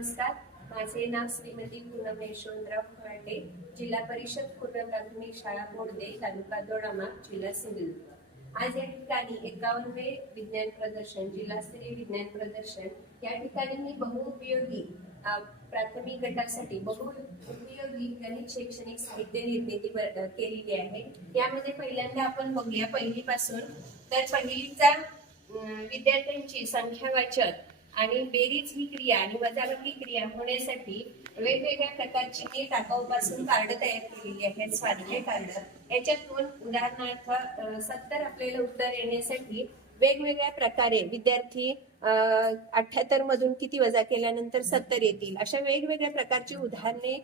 नमस्कार, माझे नाव श्रीमती पूनम यशवंतराव खराटे, जिल्हा परिषद पूर्ण प्राथमिक शाळा बोर्दे, तालुका दोडामार्ग, जिल्हा सिंधुदुर्ग। आज या ठिकाणी 51वे विज्ञान प्रदर्शन, जिल्हास्तरीय विज्ञान प्रदर्शन या ठिकाणी मी बहुउपयोगी प्राथमिक गटासाठी बहुउपयोगी गणित शैक्षणिक साहित्य निर्मिती केलेली आहे। यामध्ये पहिल्यांदा आपण बघूया पहिलीपासून। तर पहिलीचा विद्यार्थ्यांची संख्या वाचक आणि बेरीज ही क्रिया आणि वजाबाकी क्रिया होण्यासाठी वेगवेगळ्या प्रकारची मी टाकाऊपासून कार्ड तयार केलेली आहेत, स्वाध्याय कार्ड। याच्यातून उदाहरणार्थ 70 आपल्याला उत्तर येण्यासाठी वेगवेगळ्या प्रकारे विद्यार्थी 78 मधून किती वजा केल्यानंतर 70 येतील, अशा वेगवेगळ्या प्रकारची उदाहरणे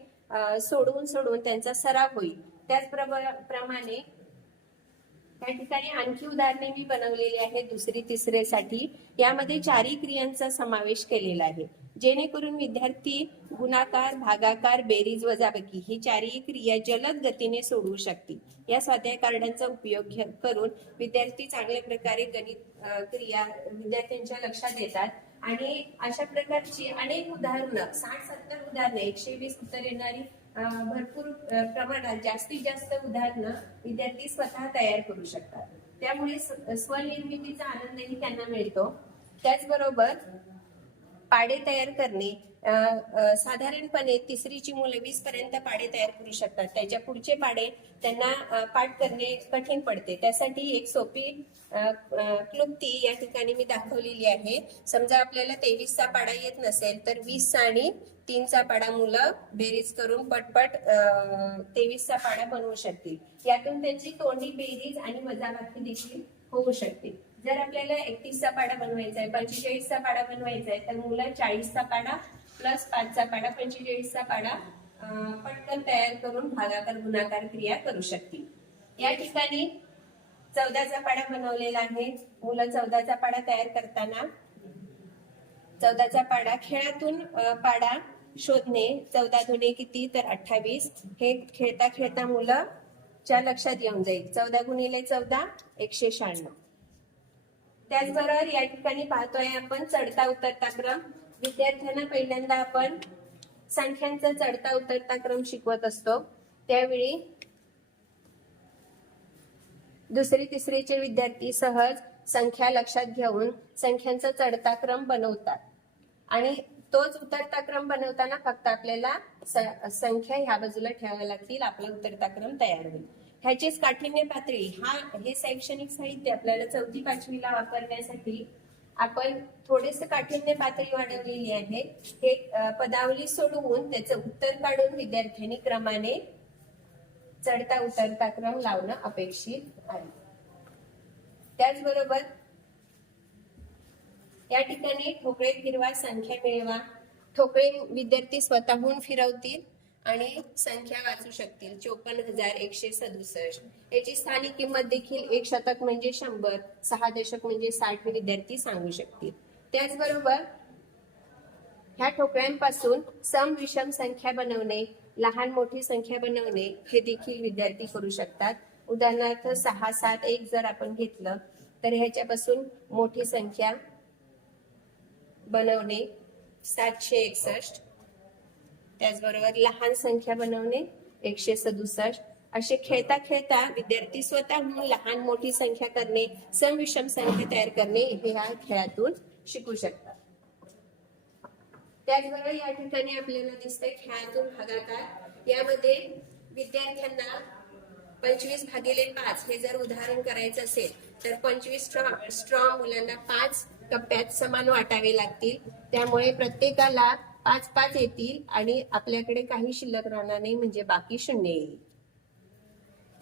सोडवून त्यांचा सराव होईल। त्याचप्रमाणे त्या ठिकाणी आणखी उदाहरणे मी बनवलेली आहेत दुसरी तिसरे साठी। यामध्ये चारही क्रियांचा समावेश केलेला आहे, जेणेकरून विद्यार्थी गुणाकार, भागाकार, बेरीज, वजाबाकी ही चारही क्रिया जलद गतीने सोडवू शकतील। या स्वाध्याय कार्डांचा उपयोग करून विद्यार्थी चांगल्या प्रकारे गणित क्रिया विद्यार्थ्यांच्या लक्षात येतात आणि अशा प्रकारची अनेक उदाहरणं 60-70 उदाहरणं 120 उत्तर येणारी भरपूर प्रमाणात जास्तीत जास्त उदाहरणं विद्यार्थी स्वतः तयार करू शकतात। त्यामुळे स्वनिर्मितीचा आनंदही त्यांना मिळतो। त्याचबरोबर पाढे तयार करणे, साधारणपणे तिसरीची मुलं 20 पर्यंत पाढे तयार करू शकतात। त्याच्या पुढचे पाढे त्यांना पाठ करणे कठीण पडते। त्यासाठी एक सोपी क्लुप्ती या ठिकाणी मी दाखवलेली आहे। समजा आपल्याला 23चा पाढा येत नसेल तर 20 आणि 3चा पाढा मुलं बेरीज करून पटपट 23चा पाढा बनवू शकतील। यातून त्यांची तोंडी बेरीज आणि वजाबाकी देखील होऊ शकते। जर आपल्याला 31चा पाढा बनवायचा आहे, 45चा पाढा बनवायचा आहे, तर मुलं 40चा पाढा प्लस 5चा पाढा 45चा पाढा पटकन तयार करून भागाकार गुणाकार क्रिया करू शकतील। या ठिकाणी 14चा पाढा बनवलेला आहे। मुलं 14चा पाढा तयार करताना 14चा पाढा खेळातून पाढा शोधणे, 14 दुणे किती तर 28, हे खेळता खेळता मुलं च्या लक्षात येऊन जाईल। 14 गुणिले 14 196। त्याचबरोबर या ठिकाणी पाहतोय आपण चढता उतरता क्रम। विद्यार्थ्यांना पहिल्यांदा आपण संख्यांचा चढता उतरता क्रम शिकवत असतो, त्यावेळी दुसरी तिसरीचे विद्यार्थी सहज संख्या लक्षात घेऊन संख्यांचा चढता क्रम बनवतात आणि तोच उतरता क्रम बनवताना फक्त आपल्याला संख्या ह्या बाजूला ठेवाव्या लागतील, आपला उतरता क्रम तयार होईल। ह्याचीच काठिण्य पातळी हे शैक्षणिक साहित्य आपल्याला 4थी-5वीला वापरण्यासाठी आपण थोडेसे काठिण्य पातळी वाढवलेली आहे। हे पदावली सोडवून त्याचं उत्तर काढून विद्यार्थ्यांनी क्रमाने चढता उतरता क्रम लावणं अपेक्षित आहे। त्याचबरोबर या ठिकाणी ठोकळे फिरवा संख्या मिळवा, ठोकळे विद्यार्थी स्वतःहून फिरवतील आणि संख्या वाचू शकतील। 54,167 याची स्थानिक किंमत देखील 1 शतक म्हणजे 100, 6 दशक म्हणजे 60 विद्यार्थी सांगू शकतील। त्याचबरोबर ह्या ठोकळ्यांपासून सम विषम संख्या बनवणे, लहान मोठी संख्या बनवणे हे देखील विद्यार्थी करू शकतात। उदाहरणार्थ 6, 7, 1 जर आपण घेतलं तर ह्याच्यापासून मोठी संख्या बनवणे 761, त्याचबरोबर लहान संख्या बनवणे 167। असे खेळता खेळता विद्यार्थी स्वतःहून लहान मोठी संख्या करणे, सम विषम संख्या तयार करणे हे ह्या खेळातून शिकू शकतात। त्याचबरोबर या ठिकाणी आपल्याला दिसतंय खेळातून भागाकार। यामध्ये विद्यार्थ्यांना 25/5 हे जर उदाहरण करायचं असेल तर 25 स्ट्रॉ मुलांना 5 कप्प्यात समान वाटावे लागतील। त्यामुळे प्रत्येकाला 5-5 येतील आणि आपल्याकडे काही शिल्लक राहणार नाही, म्हणजे बाकी 0 येईल।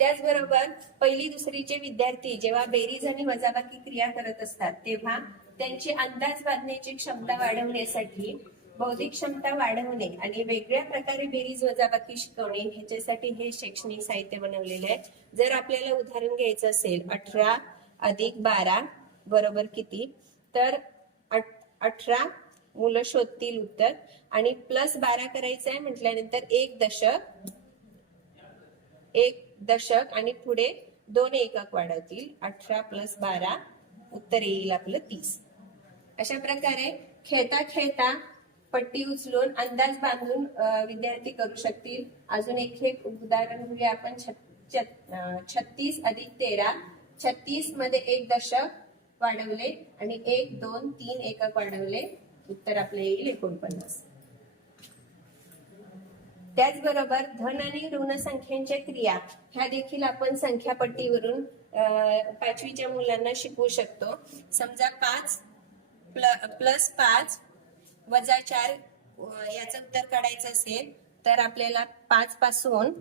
त्याचबरोबर पहिली दुसरीचे विद्यार्थी जेव्हा बेरीज आणि वजाबाकी क्रिया करत असतात तेव्हा त्यांची अंदाज बांधण्याची क्षमता वाढवण्यासाठी बौद्धिक क्षमता वाढवणे आणि वेगळ्या प्रकारे बेरीज वजाबाकी शिकवणे ह्याच्यासाठी हे शैक्षणिक साहित्य बनवलेले आहे। जर आपल्याला उदाहरण घ्यायचं असेल 18 + 12 बरोबर किती, तर 18 मुलं शोधतील उत्तर आणि प्लस 12 करायचं आहे म्हटल्यानंतर 1 दशक आणि पुढे 2 एकक वाढवतील। 18 + 12 उत्तर येईल आपलं 30। अशा प्रकारे खेळता खेळता पट्टी उचलून अंदाज बांधून विद्यार्थी करू शकतील. अजून एक उदाहरण घेऊया आपण. 36 अधिक 13, 36 मध्ये 1 दशक वाढवले आणि 1, 2, 3 एकक वाढवले, उत्तर आपले येईल 49. त्याचबरोबर धन आणि ऋण संख्यांच्या क्रिया ह्या देखील आपण संख्या पट्टीवरून 5वीच्या मुलांना शिकवू शकतो. समजा 5 प्लस 5 वजा 4 याचं उत्तर काढायचं असेल तर आपल्याला 5 पासून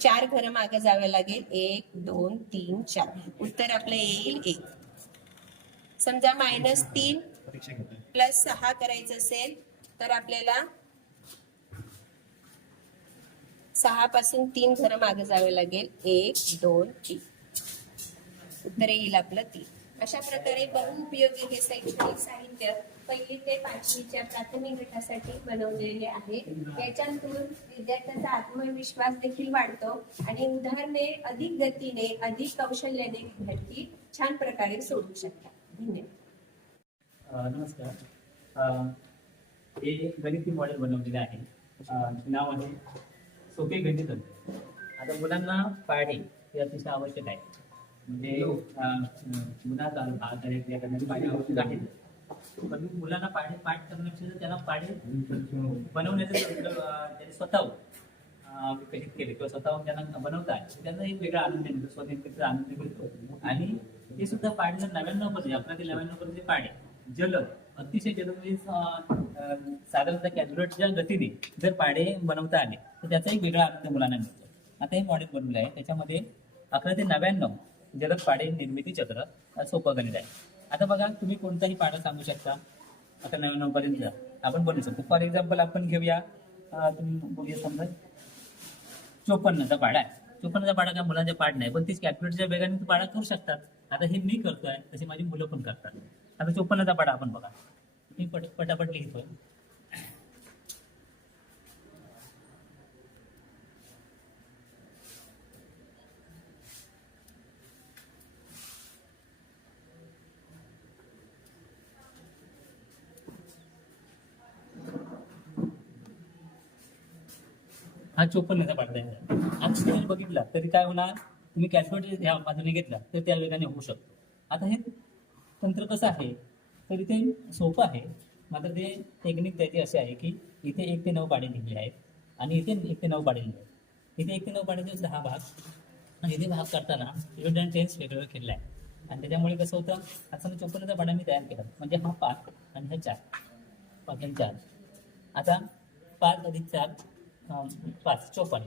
4 घरं मागे जावे लागेल. 1, 2, 3, 4. उत्तर आपलं येईल 1. समजा -3 प्लस 6 करायचं असेल तर आपल्याला 6 पासून 3 घरं मागे जावे लागेल. 1, 2, 3. उत्तर येईल आपलं 3. अशा प्रकारे बहुउपयोगी हे शैक्षणिक साहित्य 1ली ते 5वीच्या प्राथमिक गटासाठी बनवलेले आहे. याच्यातून विद्यार्थ्यांचा आत्मविश्वास देखील वाढतो आणि उदाहरणे अधिक गतीने, अधिक कौशल्याने विद्यार्थी छान प्रकारे सोडवू शकतात. धन्यवाद. नमस्कार. हे एक गणिती मॉडेल बनवलेले आहे. नाव आहे सोपे गणित. आता मुलांना पाढे हे अतिशय आवश्यक आहे. म्हणजे मुलांना पाढे आवश्यक आहे, पण मुलांना पाढे पाठ करण्यापेक्षा त्यांना पाढे बनवण्याचं त्यांनी स्वतःहून विकसित केले किंवा स्वतःहून त्यांना बनवतात, त्यांना एक वेगळा आनंद मिळतो, स्वतंत्र आनंद मिळतो. आणि ते सुद्धा पाढे जर 99% आपल्या ते 99% पाढे जलद, अतिशय जलद, म्हणजे साधारणतः कॅल्क्युलेटरच्या गतीने जर पाढे बनवता आले तर त्याचा एक वेगळा आनंद मुलांना मिळतो. आता हे मॉडेल बनवलं आहे, त्याच्यामध्ये 11 ते 99 जलद पाढे निर्मिती चक्र सोपं गणित आहे. आता बघा, तुम्ही कोणताही पाढा सांगू शकता. आता 99 पर्यंत आपण बनवू शकतो. फॉर एक्झाम्पल आपण घेऊया, तुम्ही बघूया, समजा 54चा पाढा आहे. 54चा पाढा काय मुलांचा पाठ नाही, पण तीच कॅल्क्युलेटरच्या वेगाने पाढा करू शकतात. आता हे मी करतोय, तसे माझी मुलं पण करतात. आता 54चा पाढा आपण बघा, मी पटापट लिहितोय. हा 54चा पाढा आहे. आज स्टेज बघितला तरी काय होणार, तुम्ही कॅल्क्युलेटर ह्या बाजूने घेतला तर त्या वेगाने होऊ शकतो. आता हे तंत्र कसं आहे, तर इथे सोपं आहे, मात्र ते टेक्निक त्याची असे आहे की इथे 1 ते 9 पाढे लिहिले आहेत आणि इथे 1 ते 9 पाढे लिहिले आहेत. इथे 1 ते 9 पाढ्याचे 10 भाग आणि इथे भाग करताना इव्हन अँड टेन्स वेगवेगळं केलं आहे. आणि त्याच्यामुळे कसं होतं, आता 54चा पाढा मी तयार केला, म्हणजे हा 5 आणि हा 4, 5 आणि 4. आता 5 अधिक 4 5, 54.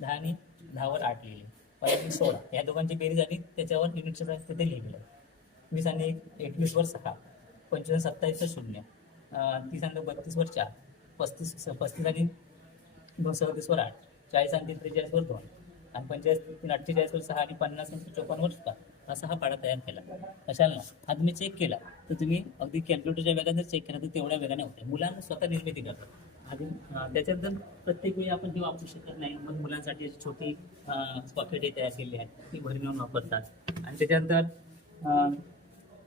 10 आणि 10वर 8 लिहिले, 5 आणि 16 या दोघांची बेरीज आली, त्याच्यावर युनिटचं साईज तिथे लिहिलेलं आहे. 20 आणि 21वर 6, 25 आणि 27वर 0, 30 आणि 32वर 4, 35 आणि 37वर 8, 40 आणि 43वर 2, आणि 45 आणि 48वर 6 आणि 50 आणि 54वर 7. असा हा पाढा तयार केला. कशाला हा तुम्ही चेक केला तर तुम्ही अगदी कॅल्क्युलेटरच्या वेगाने जर चेक केला तर तेवढ्या वेगाने होते. मुलांना स्वतः निर्मिती करतात आणि त्याच्यानंतर प्रत्येक वेळी आपण ते वापरू शकत नाही, मग मुलांसाठी अशी छोटी पॉकेट तयार केली आहे, ती घरी नेऊन वापरतात. आणि त्याच्यानंतर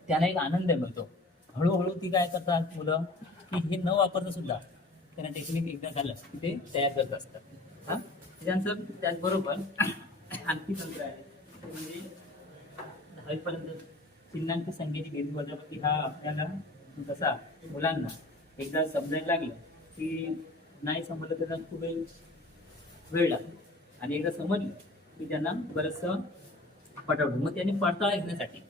त्यांना एक आनंद मिळतो. हळूहळू ती काय करतात मुलं, की हे न वापरता सुद्धा त्यांना टेक्निक एकदा झालं की ते तयार करत असतात. हां, त्याच्यानंतर त्याचबरोबर आणखी तंत्र आहे, ते म्हणजे 10वीपर्यंत चिन्हांकी संख्येची बेरीज वजाबाकी हा आपल्याला कसा मुलांना एकदा समजायला लागलं की नाही समजलं त्यांना खूप वेळ लागतो, आणि एकदा समजलं की त्यांना बरंचसं पटवलं. मग त्यांनी पडताळा घेण्यासाठी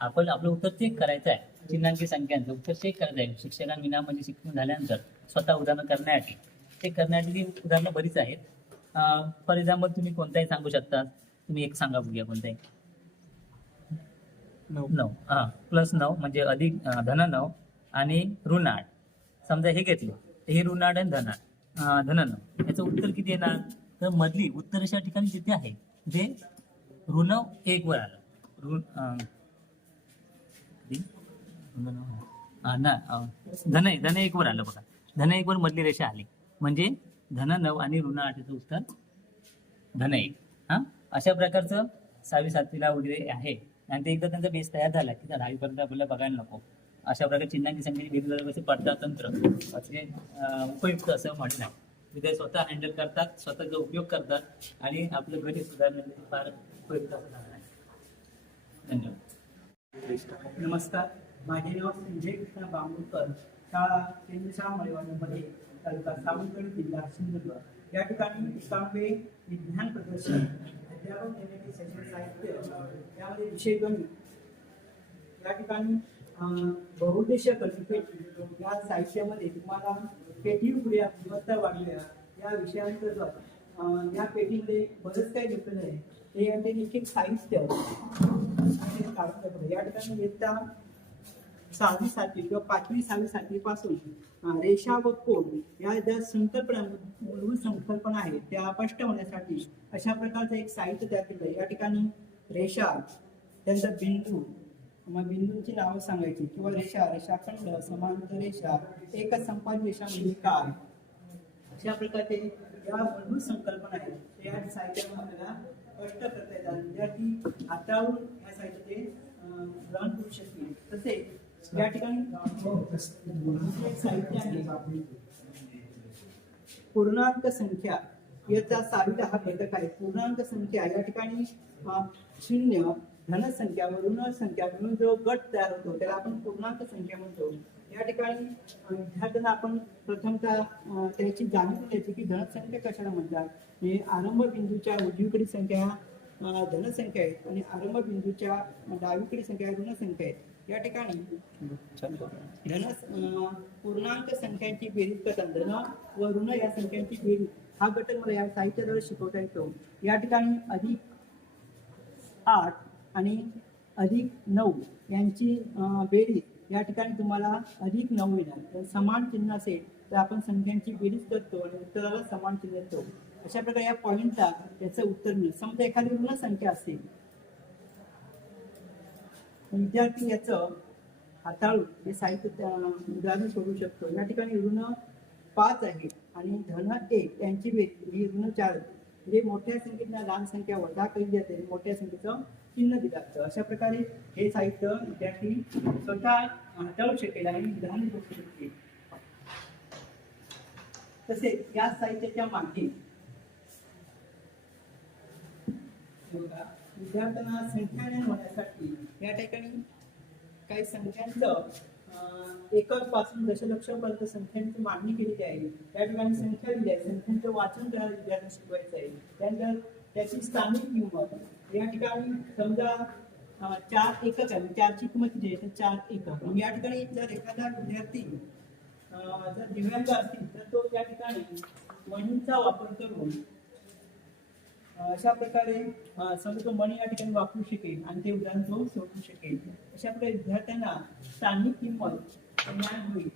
आपण आपलं उत्तर चेक करायचं आहे. चिन्हांकी संख्यांचं उत्तर चेक करायचं आहे. शिक्षकांविना म्हणजे शिक्षण झाल्यानंतर स्वतः उदाहरणं करण्यासाठी चेक करण्यासाठी उदाहरणं बरीच आहेत. फॉर एक्झाम्पल तुम्ही कोणताही सांगू शकता. तुम्ही एक सांगा, बघूया कोणताही. 9 प्लस 9 म्हणजे अधिक धन 9 आणि ऋण 8. समजा हे घेतलं, हे ऋण 8 आणि धन 9, याचं उत्तर किती येणार, तर मधली उत्तर अशा ठिकाणी जिथे आहे जे ऋण 1 वर आलं, धन 1 वर आलं बघा. धन 1 वर मधली रेषा आली म्हणजे धन 9 आणि ऋण 8 याचं उत्तर धन 1. अशा प्रकारचं 6वी 7वीला वगैरे आहे. आणि ते एकदा त्यांचा बेस तयार झाला की 10वी पर्यंत आपल्याला बघायला नको. अशा प्रकारे चिन्हांकी संख्येची बेरीज कसे पडता तंत्र असे उपयुक्त असं म्हटलं आहे. विद्यार्थी स्वतः हँडल करतात, स्वतःचा उपयोग करतात आणि आपलं गणित सुधारण्यासाठी फार उपयुक्त असं झालं आहे. धन्यवाद. नमस्कार, माझे नाव संजय कृष्ण बांबुळकर, शाळा केंद्र शाळा मळेवाडीमध्ये, तालुका सावंतवाडी, जिल्हा सिंधुदुर्ग. या ठिकाणी 91वे विज्ञान प्रदर्शन, अध्यापन निर्मिती शैक्षणिक साहित्य यामध्ये विषय गणित. या ठिकाणी बहुउद्देशीय कल्पपेटी या साहित्यामध्ये तुम्हाला पेटी उघड्या गुणवत्ता वाढल्या या विषयांतर्गत या पेटीमध्ये बरंच काही घेतलेलं आहे. हे याचे एक साहित्य या ठिकाणी इयत्ता 6वी 7वी किंवा 5वी 6वी 7वी पासून रेषा व कोड या ज्या संकल्पना, मूलभूत संकल्पना आहेत त्या स्पष्ट होण्यासाठी अशा प्रकारचं एक साहित्य तयार केलं आहे. या ठिकाणी रेषा, त्यानंतर बिंदू, मग बिंदूंची नावं सांगायची किंवा रेषा, रेषाखंड, समांतर रेषा, एक संपादित रेषा म्हणजे काय, अशा प्रकारचे या मूलभूत संकल्पना आहेत त्या या साहित्यामध्ये आपल्याला स्पष्ट करता येतात. विद्यार्थी हाताळून या साहित्याचे ग्रहण करू शकतील. तसेच या ठिकाणी एक साहित्य आहे पूर्णांक संख्या. याचा 6वीला हा घटक आहे पूर्णांक संख्या. या ठिकाणी 0 धनसंख्या व ऋण संख्या म्हणून जो गट तयार होतो त्याला आपण पूर्णांक संख्या म्हणतो. या ठिकाणी विद्यार्थ्यांना आपण प्रथमतः त्याची जाणीव द्यायची की धनसंख्या कशाला म्हणतात. हे आरंभ बिंदूच्या उजवीकडील संख्या धनसंख्या आहेत आणि आरंभ बिंदूच्या डावीकडील संख्या ऋण संख्या आहेत. या ठिकाणी पूर्णांक संख्यांची बेरीज करताना धन व ऋण या संख्यांची बेरीज हा घटक मला या साहित्याद्वारे शिकवता येतो. या ठिकाणी +8 आणि +9 यांची बेरीज या ठिकाणी तुम्हाला +9 येणार. जर समान चिन्ह असेल तर आपण संख्यांची बेरीज करतो आणि उत्तराला समान चिन्ह देतो. अशा प्रकारे या पॉईंटला याचं उत्तर मिळेल. समजा एखादी ऋण संख्या असेल, विद्यार्थी याचं हाताळून हे साहित्य उदाहरण सोडू शकतो. या ठिकाणी ऋण 5 आहे आणि धन 1 यांची बेरीज ही ऋण 4 म्हणजे मोठ्या संख्येला लहान संख्या वजा केली जाते, मोठ्या संख्येचं चिन्ह दिलं जातं. अशा प्रकारे हे साहित्य विद्यार्थी स्वतः हाताळू शकेल आणि उदाहरण करू शकेल. तसेच या साहित्याच्या मागे विद्यार्थ्यांना संख्याज्ञान होण्यासाठी या ठिकाणी काही संख्यांचं एककपासून दशलक्षापर्यंत संख्यांची मांडणी केलेली आहे. त्या ठिकाणी संख्या दिली आहे, संख्यांचं वाचन करायला विद्यार्थ्यांना शिकवायचं आहे. त्यानंतर त्याची स्थानिक किंमत. या ठिकाणी समजा 4 एकक आहे, 4ची किंमत किती आहे तर 4 एकक. या ठिकाणी जर एखादा विद्यार्थी जर दिव्यांग असतील तर तो त्या ठिकाणी मणींचा वापर करून अशा प्रकारे समजा तो मणी या ठिकाणी वापरू शकेल आणि ते उदाहरण तो सोडवू शकेल. अशा प्रकारे विद्यार्थ्यांना स्थानिक किंमत ज्ञान होईल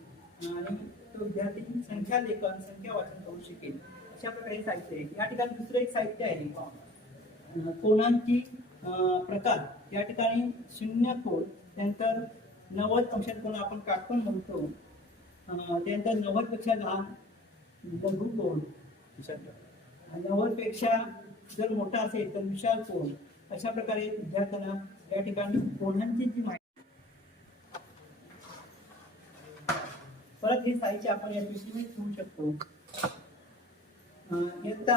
आणि तो विद्यार्थी संख्या लेखन, संख्या वाचन करू शकेल. अशा प्रकारे साहित्य आहे. या ठिकाणी दुसरं एक साहित्य आहे कोणांची प्रकार. या ठिकाणी 0 कोण, त्यानंतर 90 अंशात कोण आपण काटकोन म्हणतो, त्यानंतर 90 पेक्षा लहान लघु कोण, 90 पेक्षा जर मोठा असेल तर विशाल कोण. अशा प्रकारे विद्यार्थ्यांना या ठिकाणी कोणांची जी माहिती. परत हे साहित्य आपण या दृष्टीने ठेवू शकतो. इयत्ता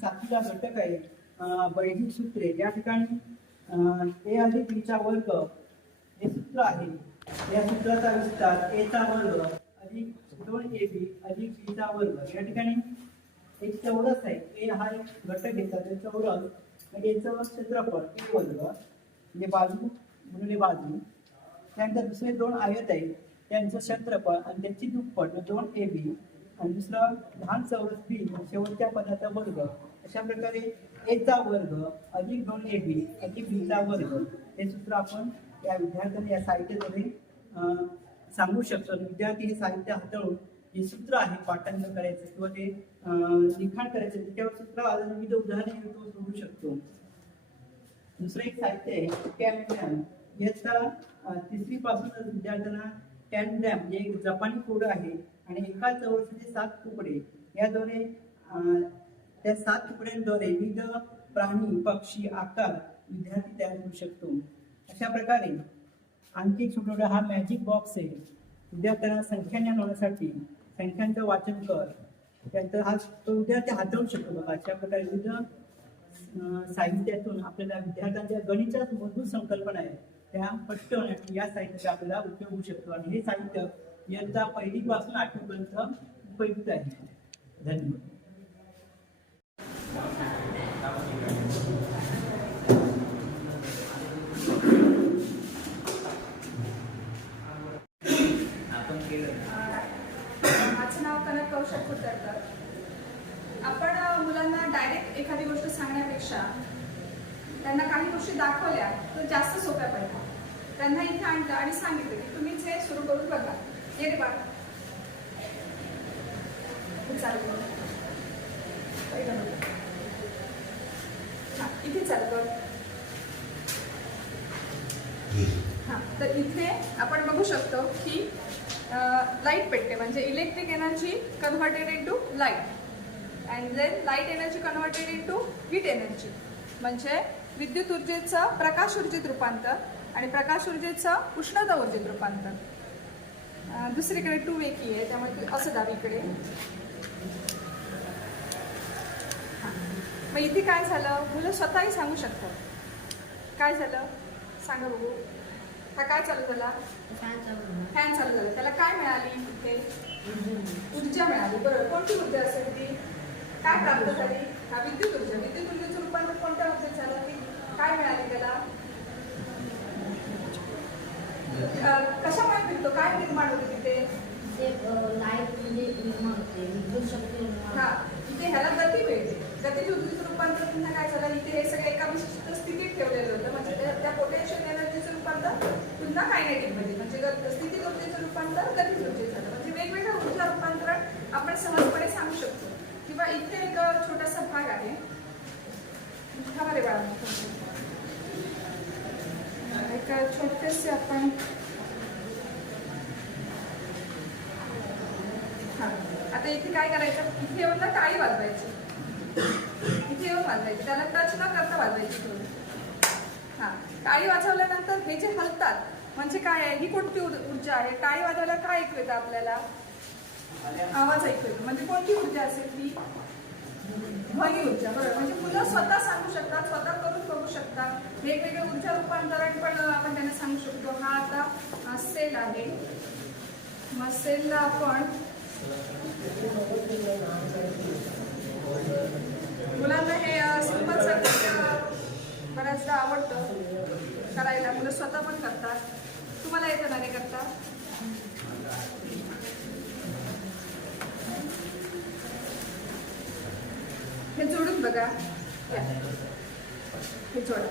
7वीला घटक आहे वैदिक सूत्रे. या ठिकाणी a+b² हे सूत्र आहे. या सूत्राचा विस्तार a² + 2ab + b². या ठिकाणी एक चौरस आहे. a हा एक घटक घेतात, चौरस म्हणजे याचं क्षेत्रफळ a² म्हणजे बाजू गुणिले बाजू. त्यानंतर दुसरे 2 आयत आहेत, त्यांचं क्षेत्रफळ आणि त्याची दुप्पट 2ab आणि दुसरं लहान चौरस b शेवटच्या पदाचा वर्ग. अशा प्रकारे a² + 2ab + b² हे सूत्र आपण या विद्यार्थ्यांना या साहित्याद्वारे सांगू शकतो. विद्यार्थी हे साहित्य हाताळून हे सूत्र आहे पाठांतर करायचं किंवा ते लिखाण करायचं त्याच्यावर सूत्र विविध उदाहरणे तो सोडू शकतो. दुसरं एक साहित्य आहे कॅनग्रॅम. याचा 3री पासून विद्यार्थ्यांना कॅनग्रॅम म्हणजे एक जपानी कोड आहे आणि एका चौरसाचे 7 तुकडे. याद्वारे त्या 7 तुकड्यांद्वारे विविध प्राणी, पक्षी, आकार विद्यार्थी तयार करू शकतो. अशा प्रकारे आणखी एक छोटा हा मॅजिक बॉक्स आहे. विद्यार्थ्यांना संख्याज्ञान होण्यासाठी संख्यांचं वाचन कर, त्यानंतर हा तो विद्यार्थी हाताळू शकतो. बघा अशा प्रकारे विविध साहित्यातून आपल्याला विद्यार्थ्यांच्या गणिताच्या मूलभूत संकल्पना आहेत त्या स्पष्ट होण्यासाठी या साहित्याचा आपल्याला उपयोग होऊ शकतो. आणि हे साहित्य इयत्ता 1ली पासून 8वी पर्यंत उपयुक्त आहे. धन्यवाद. माझं नाव कनक कौशक कुतरकर. आपण मुलांना डायरेक्ट एखादी गोष्ट सांगण्यापेक्षा त्यांना काही गोष्टी दाखवल्या तर जास्त सोप्या पडतात. त्यांना इथे आणलं आणि सांगितलं की तुम्हीच हे सुरू करून बघा. ये रे बाळ, चालू कर. हां, इथे चालू कर. हां, तर इथे आपण बघू शकतो की लाईट पेटते, म्हणजे electric energy converted into light and then light energy converted into heat energy, म्हणजे विद्युत ऊर्जेचं प्रकाश ऊर्जेत रूपांतर आणि प्रकाश ऊर्जेचं उष्णता ऊर्जेत रूपांतर. दुसरीकडे 2 वे की आहे, त्यामुळे असं डावीकडे. मग इथे काय झालं, मुलं स्वतःही सांगू शकतात. काय झालं सांगा बघू. हा काय चालू झाला, फॅन चालू झाला. त्याला काय मिळाली, इथे ऊर्जा मिळाली. बरोबर, कोणती ऊर्जा असेल ती, काय प्राप्त झाली, हा विद्युत ऊर्जा. विद्युत ऊर्जेचं रूपांतर कोणत्या ऊर्जेत झालं, ती काय मिळाली त्याला, कशामुळे मिळतो, काय निर्माण होते तिथे. हा, इथे ह्याला गती मिळते. गतीच्या ऊर्जेचं रूपांतर पुन्हा काय झालं, इथे हे सगळं एका विशिष्ट स्थितीत ठेवलेलं होतं, म्हणजे त्या पोटेन्शियल एनर्जीचं रूपांतर पुन्हा कायनेटिक मध्ये, म्हणजे स्थितीत ऊर्जेचं रूपांतर गतीज ऊर्जेत झालं. म्हणजे वेगवेगळ्या ऊर्जा रूपांतरण आपण सहजपणे सांगू शकतो. किंवा इथे एक छोटासा भाग आहे, एक छोटेसे आपण आता इथे काय करायचं, इथे येऊन ना टाळी वाजवायची, इथे येऊन वाजवायची, त्याला टच न करता वाजवायची थोडी. हा, टाळी वाजवल्यानंतर हे जे हलतात म्हणजे काय आहे, ही कोणती ऊर्जा आहे. टाळी वाजवायला काय ऐकू येतं आपल्याला, आवाज ऐकू येतो. म्हणजे कोणती ऊर्जा असेल ती ध्वनी ऊर्जा. बरोबर, म्हणजे मुलं स्वतः सांगू शकतात, स्वतः करून बघू शकतात. वेगवेगळे ऊर्जा रूपांतरण पण आपण त्यांना सांगू शकतो. हा आता सेल आहे, मग सेलला आपण मुलांना हे सिंपल सर्किट बऱ्याचदा आवडतं करायला, मुलं स्वतः पण करतात. तुम्हाला येतं ना, नाही करता. हे जोडून बघा, हे जोडा.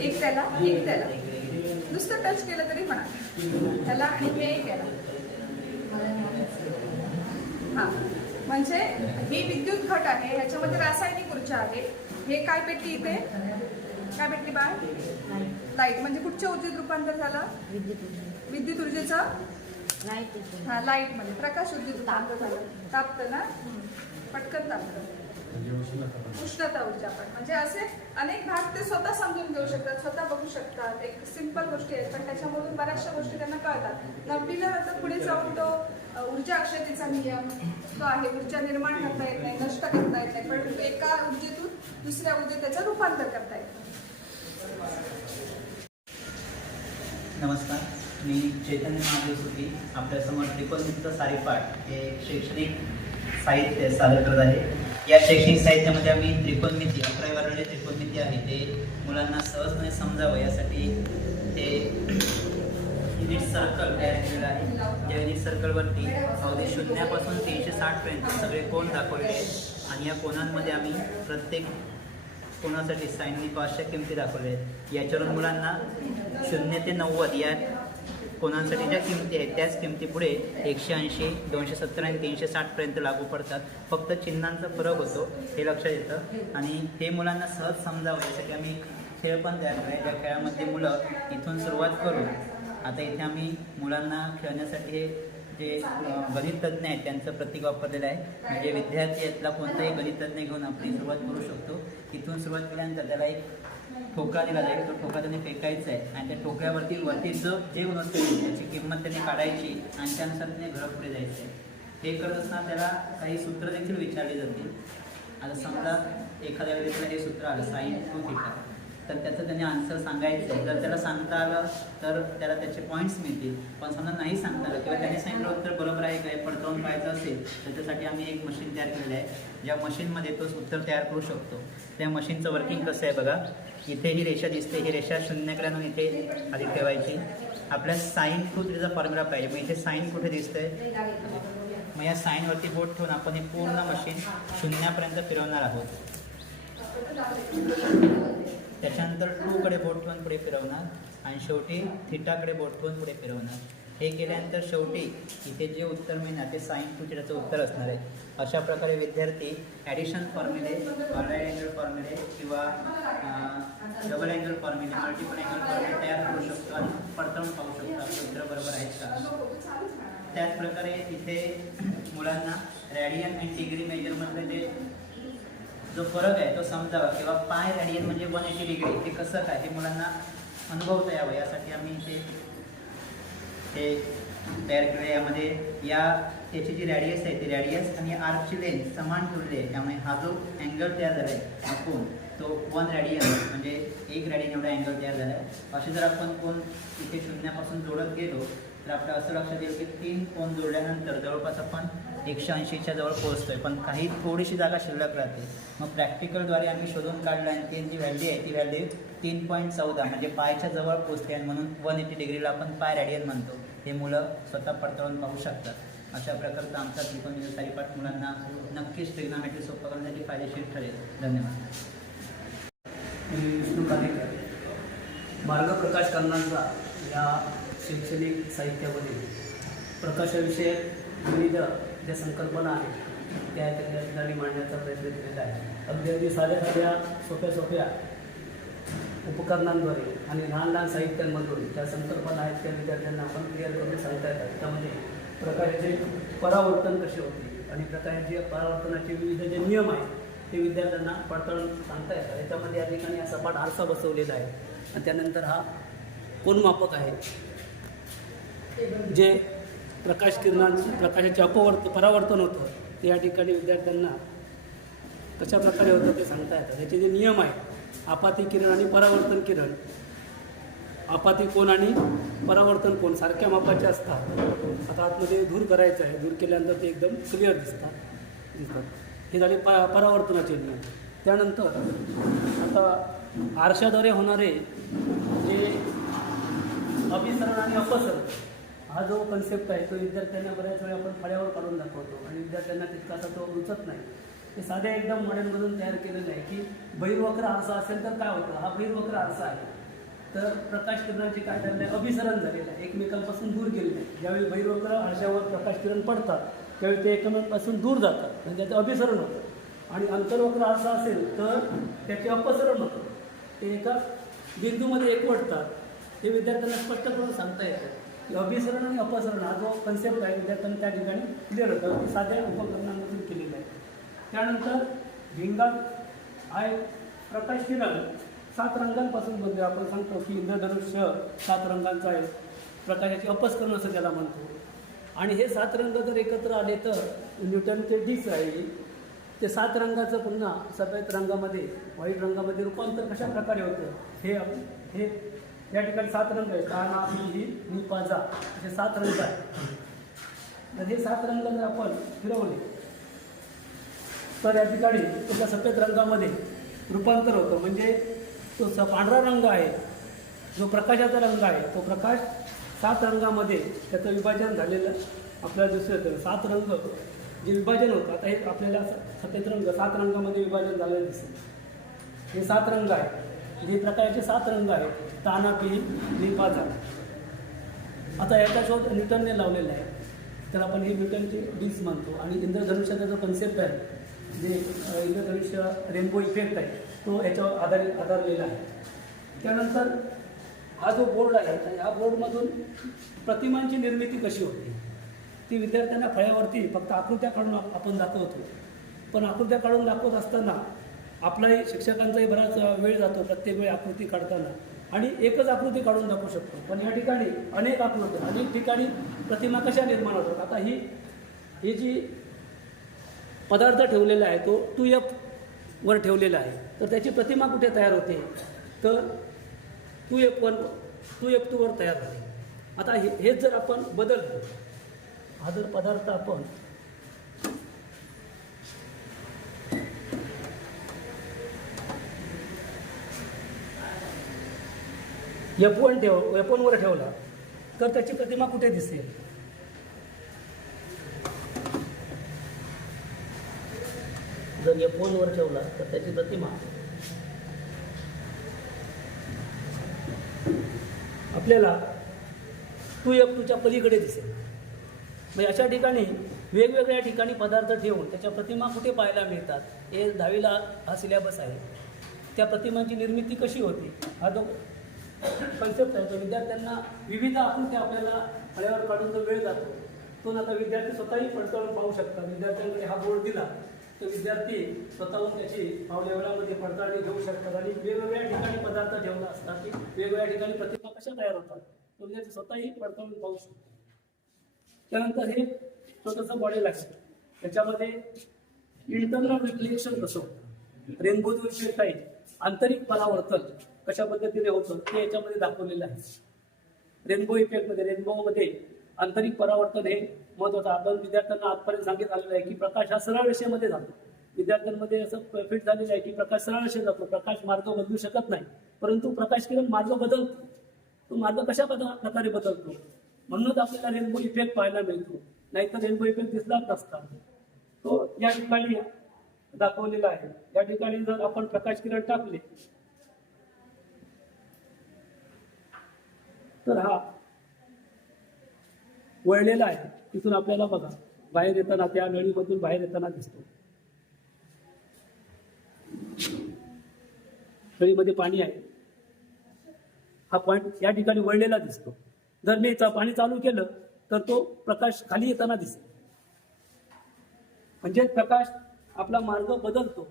एक त्याला, एक त्याला, नुसतं टच केलं तरी म्हणा त्याला, आणि हे एक याला. हा, म्हणजे ही विद्युत घट आहे, ह्याच्यामध्ये रासायनिक ऊर्जा आहे. हे काय पेटली इथे, काय पेटली बाळ, लाईट. म्हणजे कुठच्या ऊर्जेत रूपांतर झालं, विद्युत ऊर्जेचं, हा लाईट मध्ये प्रकाश ऊर्जेत रूपांतर झालं. तापतं ना, पटकन तापतं. उष्णता ऊर्जा पण, म्हणजे असे अनेक भाग ते स्वतः समजून घेऊ शकतात, स्वतः बघू शकतात. एक सिंपल गोष्टी आहेत पण त्याच्यामधून बऱ्याचशा गोष्टी त्यांना कळतात. 9वीला नंतर पुढे जाऊन तो ऊर्जा अक्षयतेचा नियम तो आहे. ऊर्जा निर्माण करता येत नाही, नष्ट करता येत नाही, पण एका ऊर्जेतून दुसऱ्या ऊर्जेत त्याचं रूपांतर करता येतं. नमस्कार, मी चैतन्य महादेवसुती आपल्यासमोर त्रिकोणमिती सारीपाठ हे शैक्षणिक साहित्य सादर करत आहे. या शैक्षणिक साहित्यामध्ये आम्ही त्रिकोणमिती 11वी वर्गाचे त्रिकोणमिती आहे ते मुलांना सहजपणे समजावं यासाठी ते युनिट सर्कल तयार केलेलं आहे. त्या युनिट सर्कलवरती अगदी 0 पासून 360 पर्यंत सगळे कोन दाखवलेले आहेत आणि या कोनांमध्ये आम्ही प्रत्येक कोणासाठी साईननी कॉस्टच्या किमती दाखवल्या आहेत. याच्यावरून मुलांना 0 ते 90 या कोणांसाठी ज्या किमती आहेत त्याच किमती पुढे 180, 270 आणि 360 पर्यंत लागू पडतात. फक्त चिन्हांचा फरक होतो हे लक्षात येतं आणि हे मुलांना सहज समजावं यासाठी आम्ही खेळ पण तयार केला आहे. त्या खेळामध्ये मुलं इथून सुरुवात करून आता इथे आम्ही मुलांना खेळण्यासाठी हे जे गणित तज्ज्ञ आहेत त्यांचं प्रतीक वापरलेलं आहे. म्हणजे विद्यार्थी यातला कोणताही गणित तज्ज्ञ घेऊन आपली सुरुवात करू शकतो. इथून सुरुवात केल्यानंतर त्याला एक ठोकळा दिला जाईल, तो ठोकळा त्याने फेकायचा आहे आणि त्या ठोकळ्यावरती जे गुणोत्तर येईल त्याची किंमत त्याने काढायची आणि त्यानुसार त्याने घरापुढे पुढे जायचं आहे. हे करत असताना त्याला काही सूत्र देखील विचारली जातील. आता समजा एखाद्या वेळेला हे सूत्र आलं sin 2θ, तर त्याचं त्याने आन्सर सांगायचं आहे. जर त्याला सांगता आलं तर त्याला त्याचे पॉईंट्स मिळतील. पण समजा नाही सांगता आलं किंवा त्याने सांगितलं उत्तर बरोबर आहे काय पडताळून पाहायचं असेल तर त्यासाठी आम्ही एक मशीन तयार केलेलं आहे, ज्या मशीनमध्ये तो उत्तर तयार करू शकतो. त्या मशीनचं वर्किंग कसं आहे बघा. इथे ही रेषा दिसते, ही रेषा शून्याकडे आणून इथे आधी ठेवायची. आपल्या sin 2θ फॉर्म्युला पाहिजे. मग इथे साईन कुठे दिसतंय, मग या साईनवरती बोट ठेवून आपण हे पूर्ण मशीन शून्यापर्यंत फिरवणार आहोत. त्याच्यानंतर 2 कडे बोट ठेवून पुढे फिरवणार आणि शेवटी θ बोट ठेवून पुढे फिरवणार. हे केल्यानंतर शेवटी इथे जे उत्तर मिळणार ते sin 2θ उत्तर असणार आहे. अशा प्रकारे विद्यार्थी ॲडिशन फॉर्म्युले, ऑर्डर अँगल फॉर्म्युले किंवा डबल अँगल फॉर्म्युले, मल्टिपल अँगल फॉर्म्युले तयार करू शकतो आणि पडताळून पाहू शकतो आपले उत्तर बरोबर आहेत का. त्याचप्रकारे इथे मुलांना रॅडियन आणि डिग्री मेजरमधले जो फरक आहे तो समजावा किंवा पाय रॅडियन म्हणजे 180 डिग्री हे कसं काय हे मुलांना अनुभवता यावं यासाठी आम्ही इथे हे तयार केलं. यामध्ये याची जी रॅडियस आहे ती रॅडियस आणि आर्कची लेंथ समान ठेवली आहे. त्यामुळे हा जो अँगल तयार झाला आहे आपण तो 1 रॅडियन म्हणजे 1 रॅडियन एवढा अँगल तयार झाला आहे. असे जर आपण कोण इथे शून्यापासून जोडत गेलो तर आपलं असं लक्षात येईल की 3 कोन जोडल्यानंतर जवळपास आपण 180च्या जवळ पोहोचतोय, पण काही थोडीशी जागा शिल्लक राहते. मग प्रॅक्टिकलद्वारे आम्ही शोधून काढलं आणि ती जी व्हॅल्यू आहे ती व्हॅल्यू 3.14 म्हणजे पायच्या जवळ पोहोचते आणि म्हणून 180 डिग्रीला आपण पाय रॅडियन म्हणतो. हे मुलं स्वतः पडताळून पाहू शकतात. अशा प्रकारचा आमचा त्रिकोणमिती सारीपाठ मुलांना नक्कीच ट्रिग्नॉमेट्री सोपं करण्यासाठी फायदेशीर ठरेल. धन्यवाद. मी विष्णू कालेकर. मार्गप्रकाश करण्याचा या शैक्षणिक साहित्यामध्ये प्रकाशाविषयक विविध ज्या संकल्पना आहेत त्या ठिकाणी मांडण्याचा प्रयत्न केलेला आहे. अगदी साध्या सोप्या उपकरणांद्वारे आणि लहान साहित्यांमधून ज्या संकल्पना आहेत त्या विद्यार्थ्यांना आपण क्लिअर करून सांगता येतात. त्यामध्ये प्रकाशाचे परावर्तन कसे होते आणि प्रकाशाचे परावर्तनाचे विविध जे नियम आहेत ते विद्यार्थ्यांना पडताळून सांगता येतात. याच्यामध्ये या ठिकाणी हा सपाट आरसा बसवलेला आहे आणि त्यानंतर हा कोनमापक आहे जे प्रकाशाचे परावर्तन होतं ते या ठिकाणी विद्यार्थ्यांना कशा प्रकारे होतं ते सांगता येतात. याचे जे नियम आहेत आपाती किरण आणि परावर्तन किरण, आपाती कोन आणि परावर्तन कोन सारख्या मापाचे असतात. आता आतमध्ये धूर करायचं आहे, धूर केल्यानंतर ते एकदम क्लिअर दिसतात. हे झाले परावर्तनाचे नियम. त्यानंतर आता आरशाद्वारे होणारे जे अभिसरण आणि अपसरण हा जो कन्सेप्ट आहे तो विद्यार्थ्यांना बऱ्याच वेळा आपण फळ्यावर काढून दाखवतो आणि विद्यार्थ्यांना तितका असा तो रुचत नाही. ते साध्या एकदम मॉडेलमधून तयार केलेलं आहे की बहिर्वक्र आरसा असेल तर काय होतं. हा बहिर्वक्र आरसा आहे तर प्रकाश किरणाचे काय झालेलं आहे अभिसरण झालेलं आहे, एकमेकांपासून दूर गेलेलं आहे. ज्यावेळी बहिर्वक्र आरशावर प्रकाश किरण पडतात त्यावेळी ते एकमेकांपासून दूर जातात म्हणजे त्याचं अभिसरण होतं. आणि अंतर्वक्र आरसा असेल तर त्याचे अपसरण होतं, ते एका बिंदूमध्ये एकवटतात. हे विद्यार्थ्यांना स्पष्ट करून सांगता येतं की अभिसरण आणि अपसरण हा जो कन्सेप्ट आहे विद्यार्थ्यांना त्या ठिकाणी क्लिअर होतं. ते साध्या उपकरणांमधून केलेलं आहे. त्यानंतर भिंगात हा एक प्रकाश किरण 7 रंगांपासून बनते. आपण सांगतो की इंद्रधनुष्य 7 रंगांचा आहे, प्रकाशाची अपस्करण असं त्याला म्हणतो. आणि हे 7 रंग जर एकत्र आले तर न्यूटनचे डिस्क आहे ते 7 रंगाचं पुन्हा सफेद रंगामध्ये व्हाईट रंगामध्ये रूपांतर कशा प्रकारे होतं हे या ठिकाणी 7 रंग आहेत. काना, मिही, निपाजा असे 7 रंग आहेत. तर हे 7 रंग जर आपण फिरवले तर या ठिकाणी त्याच्या सफेद रंगामध्ये रूपांतर होतं. म्हणजे तो पांढरा रंग आहे जो प्रकाशाचा रंग आहे तो प्रकाश 7 रंगामध्ये त्याचं विभाजन झालेलं आपल्याला दिसून येतं. 7 रंग जे विभाजन होतं आता हे आपल्याला सफेद रंग 7 रंगामध्ये विभाजन झालेलं दिसेल. हे 7 रंग आहे, हे प्रकाशाचे 7 रंग आहेत ताना, पी, निपाजा. आता याचा शोध न्यूटनने लावलेला आहे तर आपण हे न्यूटनचे डिस्क म्हणतो. आणि इंद्रधनुष्याचा जो कन्सेप्ट आहे जे इंद्रधनुष्य रेनबो इफेक्ट आहे तो याच्यावर आधारलेला आहे. त्यानंतर हा जो बोर्ड आहे ह्या बोर्डमधून प्रतिमांची निर्मिती कशी होते ती विद्यार्थ्यांना फळ्यावरती फक्त आकृत्या काढून आपण दाखवतो. पण आकृत्या काढून दाखवत असताना आपलाही शिक्षकांचाही बराच वेळ जातो प्रत्येक वेळी आकृती काढताना, आणि एकच आकृती काढून दाखवू शकतो. पण या ठिकाणी अनेक आकृत्या, अनेक ठिकाणी प्रतिमा कशा निर्माण होतात. आता ही जी पदार्थ ठेवलेला आहे तो 2F वर ठेवलेला आहे, तर त्याची प्रतिमा कुठे तयार होते, तर 2F1 2F2 वर तयार होते. आता हेच जर आपण बदललं, हा जर पदार्थ आपण F1 वर ठेवला तर त्याची प्रतिमा कुठे दिसेल, जर F1 वर ठेवला तर त्याची प्रतिमा आपल्याला 2F2च्या पलीकडे दिसेल. म्हणजे अशा ठिकाणी वेगवेगळ्या ठिकाणी पदार्थ ठेवून त्याच्या प्रतिमा कुठे पाहायला मिळतात. हे 10वीला हा सिलेबस आहे. त्या प्रतिमांची निर्मिती कशी होती हा जो कन्सेप्ट आहे तो विद्यार्थ्यांना विविध आकृत्या आपल्याला फळ्यावर काढून जो वेळ जातो तो आता विद्यार्थी स्वतःही पडताळून पाहू शकतात. विद्यार्थ्यांकडे हा बोर्ड दिला तर विद्यार्थी स्वतःहून त्याची पावल्या वेळामध्ये पडताळणी घेऊ शकतात आणि वेगवेगळ्या ठिकाणी पदार्थ ठेवला असतात की वेगवेगळ्या ठिकाणी प्रतिमा कशा तयार होतात तो विद्यार्थी स्वतःही पडताळून पाहू शकतो. त्यानंतर हे छोटंसं मॉडेल आहे, त्याच्यामध्ये इंटरनल रिफ्लेक्शन कसं होतं, रेनबो इफेक्ट आहे, आंतरिक परावर्तन कशा पद्धतीने होतं ते याच्यामध्ये दाखवलेलं आहे. रेनबो इफेक्टमध्ये रेनबोमध्ये आंतरिक परावर्तन हे महत्त्वाचं. आपण विद्यार्थ्यांना आजपर्यंत सांगितलं आलेलं आहे की प्रकाश हा सरळ रेषेमध्ये जातो. विद्यार्थ्यांमध्ये असं फिट झालेलं आहे की प्रकाश सरळ रेषेत जातो, प्रकाश मार्ग बदलू शकत नाही, परंतु प्रकाश किरण मार्ग बदलतो. तो मार्ग कशा प्रकारे बदलतो, म्हणूनच आपल्याला रेनबो इफेक्ट पाहायला मिळतो, नाहीतर रेनबो इफेक्ट दिसलाच नसता. तो या ठिकाणी दाखवलेला आहे. या ठिकाणी जर आपण प्रकाश किरण टाकले तर हा वळलेला आहे. तिथून आपल्याला बघा बाहेर येताना त्या नळीमधून बाहेर येताना दिसतो. नळीमध्ये पाणी आहे, हा पॉइंट या ठिकाणी वळलेला दिसतो. जर मी पाणी चालू केलं तर तो प्रकाश खाली येताना दिसेल. म्हणजे प्रकाश आपला मार्ग बदलतो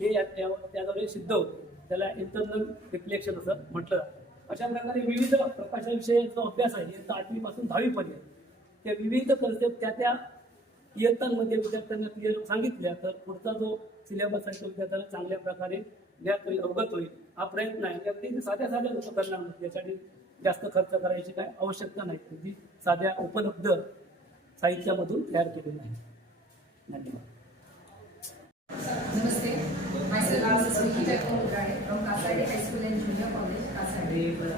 हे त्याद्वारे सिद्ध होतं. त्याला इंटरनल रिफ्लेक्शन असं म्हटलं जातं. अशा प्रकारे विविध प्रकाशाविषयीचा अभ्यास आहे इयत्ता 8वी पासून 10वी पर्यंत. त्या विविध कन्सेप्ट त्या इयत्तांमध्ये विद्यार्थ्यांना क्लिअर सांगितल्या तर पुढचा जो सिलेबस आहे तो विद्यार्थ्यांना चांगल्या प्रकारे ज्ञात होईल, अवगत होईल. हा प्रयत्न आहे. अगदी साध्या उपकरणांमध्ये यासाठी जास्त खर्च करायची काय आवश्यकता नाही. अगदी साध्या उपलब्ध साहित्यामधून तयार केलेलं आहे. धन्यवाद. Namaste. Myself is Vicky Jaipur from Kasaragod High School and Junior College, Kasaragod.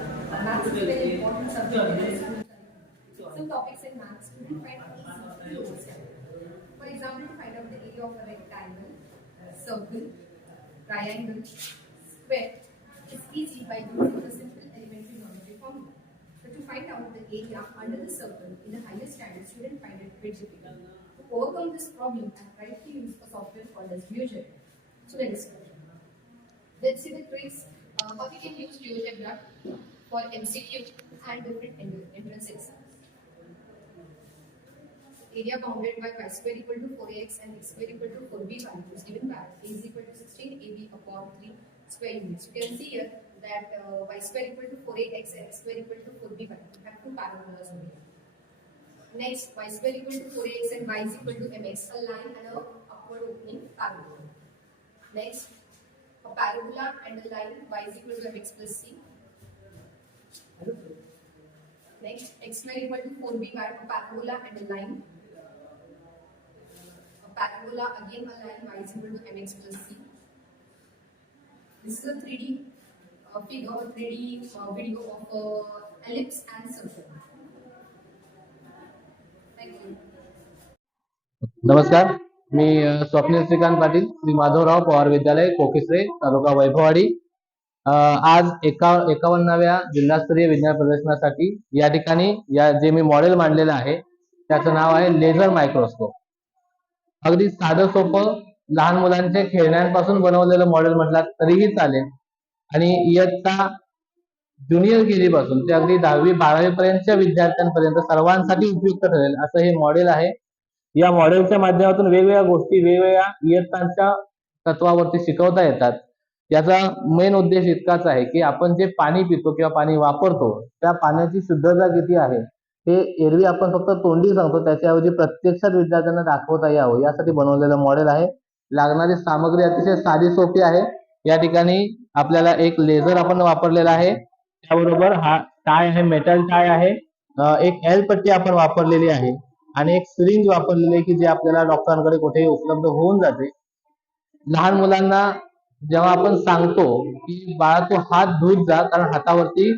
Maths is a very important subject in high school. Some topics in maths students find easy. For example, to find out the area of a rectangle, circle, triangle, square is easy by using the simple elementary geometry formula. But to find out the area under the circle in the highest standard, students find it very difficult. To overcome this problem, I tried to use a software called as GeoGebra. So let's see the tricks. How we can use GeoGebra for MCQ and different entrance exams. Area bounded by y square equal to 4ax and x square equal to 4b values given by a is equal to 16ab upon 3 square units. You can see here that y square equal to 4ax and x square equal to 4b values. We have two parabolas over here. Next, y square equal to 4ax and y is equal to mx, a line and a upward opening parabola. Next, a parabola and a line y is equal to mx plus c. Next, x square equal to 4b by a parabola and a line. A parabola again a line y is equal to mx plus c. This is a 3D figure, or 3D video of ellipse and circle. Thank you. नमस्कार, मी स्वप्नील श्रीकांत पाटील, श्री माधवराव पवार विद्यालय, कोकिसरे, तालुका वैभववाडी. आज 51व्या जिल्हास्तरीय विज्ञान प्रदर्शनासाठी या ठिकाणी जे मी model मांडलेलं आहे त्याचं नाव आहे लेझर मायक्रोस्कोप. अगदी साधं सोपं लहान मुलांच्या खेळण्यांपासून बनवलेलं मॉडेल म्हटलं तरीही चालेल. आणि इयत्ता ज्युनियर केजी पासून ते अगदी 10वी-12वी पर्यंतच्या विद्यार्थ्यांपर्यंत सर्वांसाठी उपयुक्त ठरेल असं हे मॉडेल आहे. या मॉडेलच्या माध्यमातून वेगवेगळ्या गोष्टी वेगवेगळ्या इयत्तांच्या तत्वावरती शिकवता येतात. याचा मेन उद्देश इतकाच आहे की आपण जे पाणी पितो किंवा पाणी वापरतो त्या पाण्याची शुद्धता किती आहे हे एरवी आपण फक्त तोंडी सांगतो, त्याच्याऐवजी प्रत्यक्षात विद्यार्थ्यांना दाखवता यावं यासाठी बनवलेलं मॉडेल आहे. लागणारी सामग्री अतिशय साधी सोपी आहे. या ठिकाणी आपल्याला एक लेझर आपण वापरलेला आहे, त्याबरोबर हा टाय आहे, मेटल टाय आहे, एक एल पट्टी आपण वापरलेली आहे आणि एक सिरिंज वापरलेली आहे की जे आपल्याला डॉक्टरांकडे कुठेही उपलब्ध होऊन जाते. लहान मुलांना जेव्हा आपण सांगतो की बाळा तू हात धुत जा, कारण हातावरती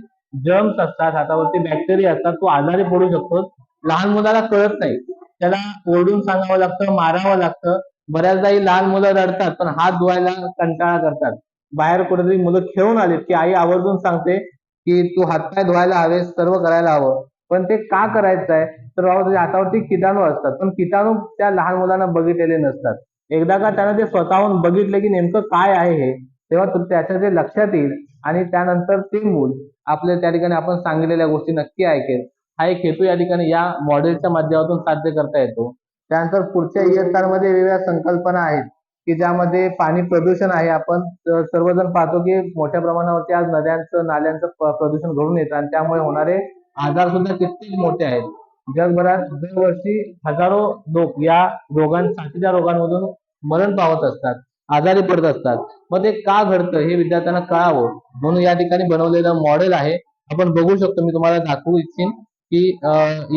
जर्म्स असतात, हातावरती बॅक्टेरिया असतात, तू आजारी पडू शकतो. लहान मुलाला कळत नाही, त्याला ओरडून सांगावं लागतं, मारावं लागतं. बऱ्याचदा ही लहान मुलं रडतात पण हात धुवायला कंटाळा करतात. बाहेर कुठेतरी मुलं खेळून आलीत की आई आवर्जून सांगते की तू हातपाय धुवायला हवे, सर्व करायला हवं. पण ते का करायचं आहे तर बाबा तुझ्या हातावरती किटाणू असतात, पण किटाणू त्या लहान मुलांना बघितलेले नसतात. एकदा का त्यानं ते स्वतःहून बघितले की नेमकं काय आहे हे, तेव्हा त्याच्या ते लक्षात येईल आणि त्यानंतर ते मूल आपल्या त्या ठिकाणी आपण सांगितलेल्या गोष्टी नक्की ऐकेल. हा एक हेतू या ठिकाणी या मॉडेलच्या माध्यमातून साध्य करता येतो. त्यानंतर पुढच्या इयत्तांमध्ये वेगवेगळ्या संकल्पना आहेत की ज्यामध्ये पाणी प्रदूषण आहे. आपण सर्वजण पाहतो की मोठ्या प्रमाणावरती आज नद्यांचं नाल्यांचं प्रदूषण घडून येतं आणि त्यामुळे होणारे आजार सुद्धा कित्येक मोठे आहेत. जगभरात दरवर्षी हजारो लोक या साथीच्या रोगांमधून मरण पावत असतात, आजारी पडत असतात. मग ते का घडतं हे विद्यार्थ्यांना कळावं म्हणून या ठिकाणी बनवलेलं मॉडेल आहे. आपण बघू शकतो, मी तुम्हाला दाखवू इच्छिन की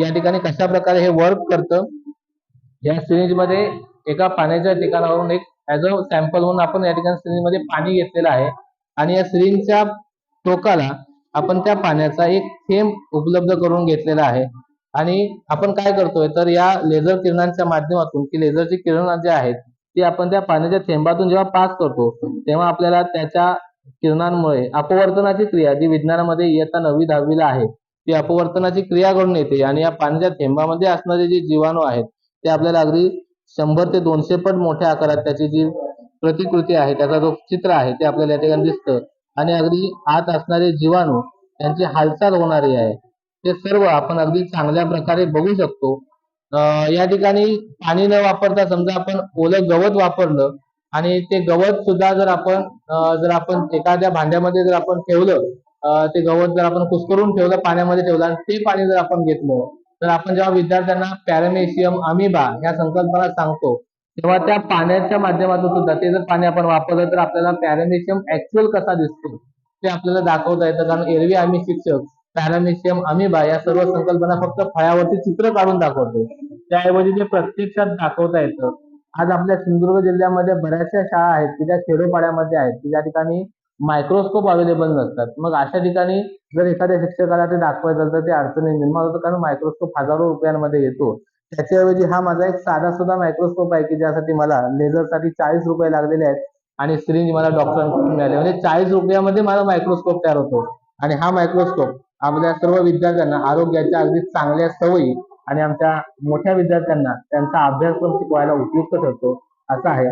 या ठिकाणी कशा प्रकारे हे वर्क करतं. या सिरींज मध्ये एका पाण्याच्या ठिकाणावरून एक ऍज अ सॅम्पल म्हणून आपण या ठिकाणी सिरींज मध्ये पाणी घेतलेलं आहे आणि या सिरींजच्या टोकाला आपण त्या पाण्याचा एक थेंब उपलब्ध करून घेतलेला आहे. आणि आपण काय करतोय तर या लेझर किरणांच्या माध्यमातून की लेझरची किरण जे आहेत ती आपण त्या पाण्याच्या थेंबातून जेव्हा पास करतो तेव्हा आपल्याला त्याच्या किरणांमुळे अपवर्तनाची क्रिया जी विज्ञानामध्ये इयत्ता 9वी-10वीला आहे ती अपवर्तनाची क्रिया घडून येते आणि या पाण्याच्या थेंबामध्ये असणारे जे जीवाणू आहेत ते आपल्याला अगदी 100 ते 200 पट मोठ्या आकारात त्याची जी प्रतिकृती आहे, त्याचा जो चित्र आहे ते आपल्याला या ठिकाणी दिसतं आणि अगदी आत असणारे जीवाणू त्यांची हालचाल होणारी आहे ते सर्व आपण अगदी चांगल्या प्रकारे बघू शकतो. या ठिकाणी पाणी न वापरता समजा आपण ओलं गवत वापरलं आणि ते गवत सुद्धा जर आपण एखाद्या भांड्यामध्ये जर आपण ठेवलं, ते गवत जर आपण कुस्करून ठेवलं, पाण्यामध्ये ठेवलं आणि ते पाणी जर आपण घेतलं तर आपण जेव्हा विद्यार्थ्यांना पॅरामेशियम अमिबा ह्या संकल्पना सांगतो तेव्हा त्या पाण्याच्या माध्यमातून सुद्धा ते जर पाणी आपण वापरलं तर आपल्याला पॅरामेशियम ऍक्च्युअल कसा दिसतो ते आपल्याला दाखवता येतं. कारण एरवी आम्ही शिक्षक पॅरामेशियम अमिबा या सर्व संकल्पना फक्त फळ्यावरती चित्र काढून दाखवतो, त्याऐवजी ते प्रत्यक्षात दाखवता येतं. आज आपल्या सिंधुदुर्ग जिल्ह्यामध्ये बऱ्याचशा शाळा आहेत की त्या खेडोपाड्यामध्ये आहेत की ज्या ठिकाणी मायक्रोस्कोप अवेलेबल नसतात. मग अशा ठिकाणी जर एखाद्या शिक्षकाला ते दाखवायचं तर ते अडचणी निर्माण होतं, कारण मायक्रोस्कोप हजारो रुपयांमध्ये येतो. त्याच्याऐवजी हा माझा एक साधा सुद्धा मायक्रोस्कोप आहे की ज्यासाठी मला लेझरसाठी 40 रुपये लागलेले आहेत आणि सिरिंज मला डॉक्टरांकडून मिळाले. म्हणजे 40 रुपयामध्ये मला मायक्रोस्कोप तयार होतो आणि हा मायक्रोस्कोप आपल्या सर्व विद्यार्थ्यांना आरोग्याच्या अगदी चांगल्या सवयी आणि आमच्या मोठ्या विद्यार्थ्यांना त्यांचा अभ्यासक्रम शिकवायला उपयुक्त ठरतो असं आहे.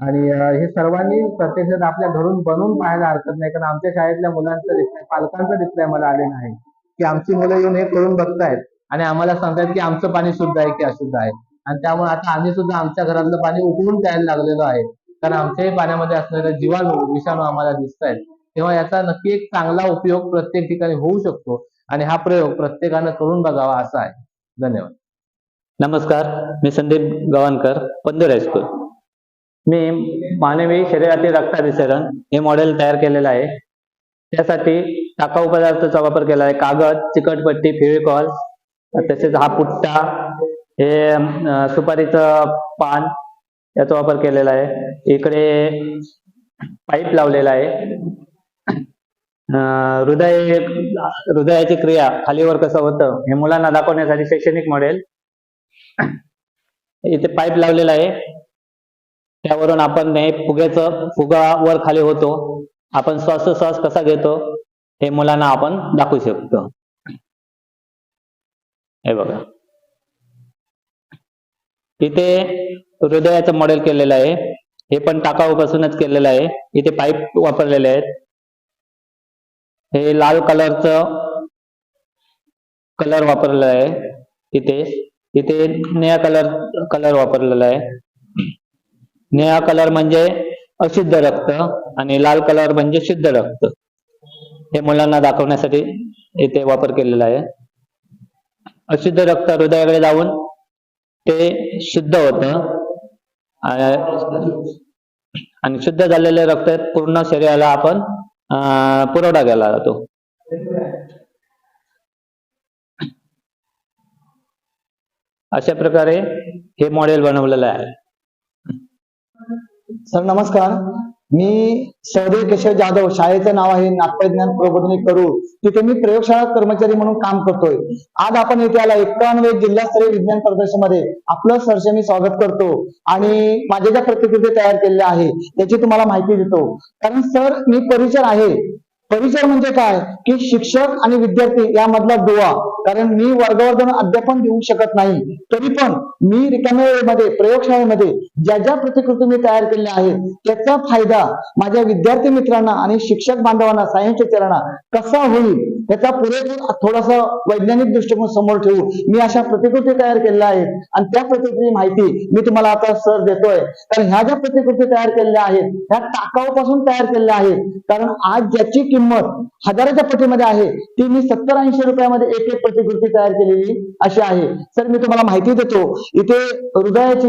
आणि हे सर्वांनी प्रत्यक्षात आपल्या घरून बनवून पाहायला हरकत नाही, कारण आमच्या शाळेतल्या मुलांचा रिप्लाय, पालकांचा रिप्लाय मला आलेला आहे की आमची मुलं येऊन हे करून बघतायत आणि आम्हाला सांगतायत की आमचं पाणी शुद्ध आहे की अशुद्ध आहे. आणि त्यामुळे आता आम्ही सुद्धा आमच्या घरातलं पाणी उकळून प्यायला लागलेलो आहे, कारण आमच्याही पाण्यामध्ये असलेले जीवाणू विषाणू आम्हाला दिसत आहेत. तेव्हा याचा नक्की एक चांगला उपयोग प्रत्येक ठिकाणी होऊ शकतो आणि हा प्रयोग प्रत्येकानं करून बघावा असा आहे. धन्यवाद. नमस्कार, मी संदीप गवानकर, पंधर हायस्कूल. मी मानवी शरीरातील रक्ताभिसरण हे मॉडेल तयार केलेलं आहे. त्यासाठी टाकाऊ पदार्थाचा वापर केला आहे. कागद, चिकटपट्टी, फेविकॉल, तसेच हा पुट्टा, हे सुपारीचं पान याचा वापर केलेला आहे. इकडे पाईप लावलेला आहे. हृदयाची क्रिया खालीवर कसं होतं हे मुलांना दाखवण्यासाठी शैक्षणिक मॉडेल. इथे पाईप लावलेला आहे, त्यावरून आपण हे फुगा वर खाली होतो. आपण श्वास कसा घेतो हे मुलांना आपण दाखवू शकतो. हे बघा, इथे हृदयाचं मॉडेल केलेलं आहे. हे पण टाकाऊ पासूनच केलेलं आहे. इथे पाईप वापरलेले आहेत. हे लाल कलरचं कलर वापरलेला आहे. इथे निळा कलर वापरलेला आहे. निळा कलर म्हणजे अशुद्ध रक्त आणि लाल कलर म्हणजे शुद्ध रक्त. हे मुलांना दाखवण्यासाठी इथे वापर केलेला आहे. अशुद्ध रक्त हृदयाकडे जाऊन ते शुद्ध होतं आणि शुद्ध झालेले रक्त पूर्ण शरीराला आपण पुरवठा केला जातो. अशा प्रकारे हे मॉडेल बनवलेलं आहे. सर नमस्कार, मी सहदेव केशव जाधव, शाळेचं नाव आहे नाट्यज्ञान प्रबोधिनी करूर, तिथे मी प्रयोगशाळा कर्मचारी म्हणून काम करतोय. आज आपण येथे आला 51 जिल्हास्तरीय विज्ञान प्रदर्शनामध्ये आपलं सरसे मी स्वागत करतो आणि माझ्या ज्या प्रतिकृती तयार केलेल्या आहे त्याची तुम्हाला माहिती देतो. कारण सर मी परिचर आहे. परिचर म्हणजे काय की शिक्षक आणि विद्यार्थी यामधला दुवा. कारण मी वर्गावर जाऊन अध्यापन देऊ शकत नाही, तरी पण मी रिकाम्या वेळेमध्ये प्रयोगशाळेमध्ये ज्या ज्या प्रतिकृती मी तयार केलेल्या आहेत त्याचा फायदा माझ्या विद्यार्थी मित्रांना आणि शिक्षक बांधवांना, सायन्स टीचरांना कसा होईल याचा पुरेपूर थोडासा वैज्ञानिक दृष्टिकोन समोर ठेवून मी अशा प्रतिकृती तयार केलेल्या आहेत आणि त्या प्रतिकृती माहिती मी तुम्हाला आता सर देतोय. कारण ह्या ज्या प्रतिकृती तयार केलेल्या आहेत ह्या टाकाऊपासून तयार केलेल्या आहेत. कारण आज ज्याची किंमत हजाराच्या पटीमध्ये आहे ती मी 70-80 रुपयामध्ये एक एक प्रतिकृती तयार केलेली अशी आहे. सर मी तुम्हाला माहिती देतो. इथे हृदयाची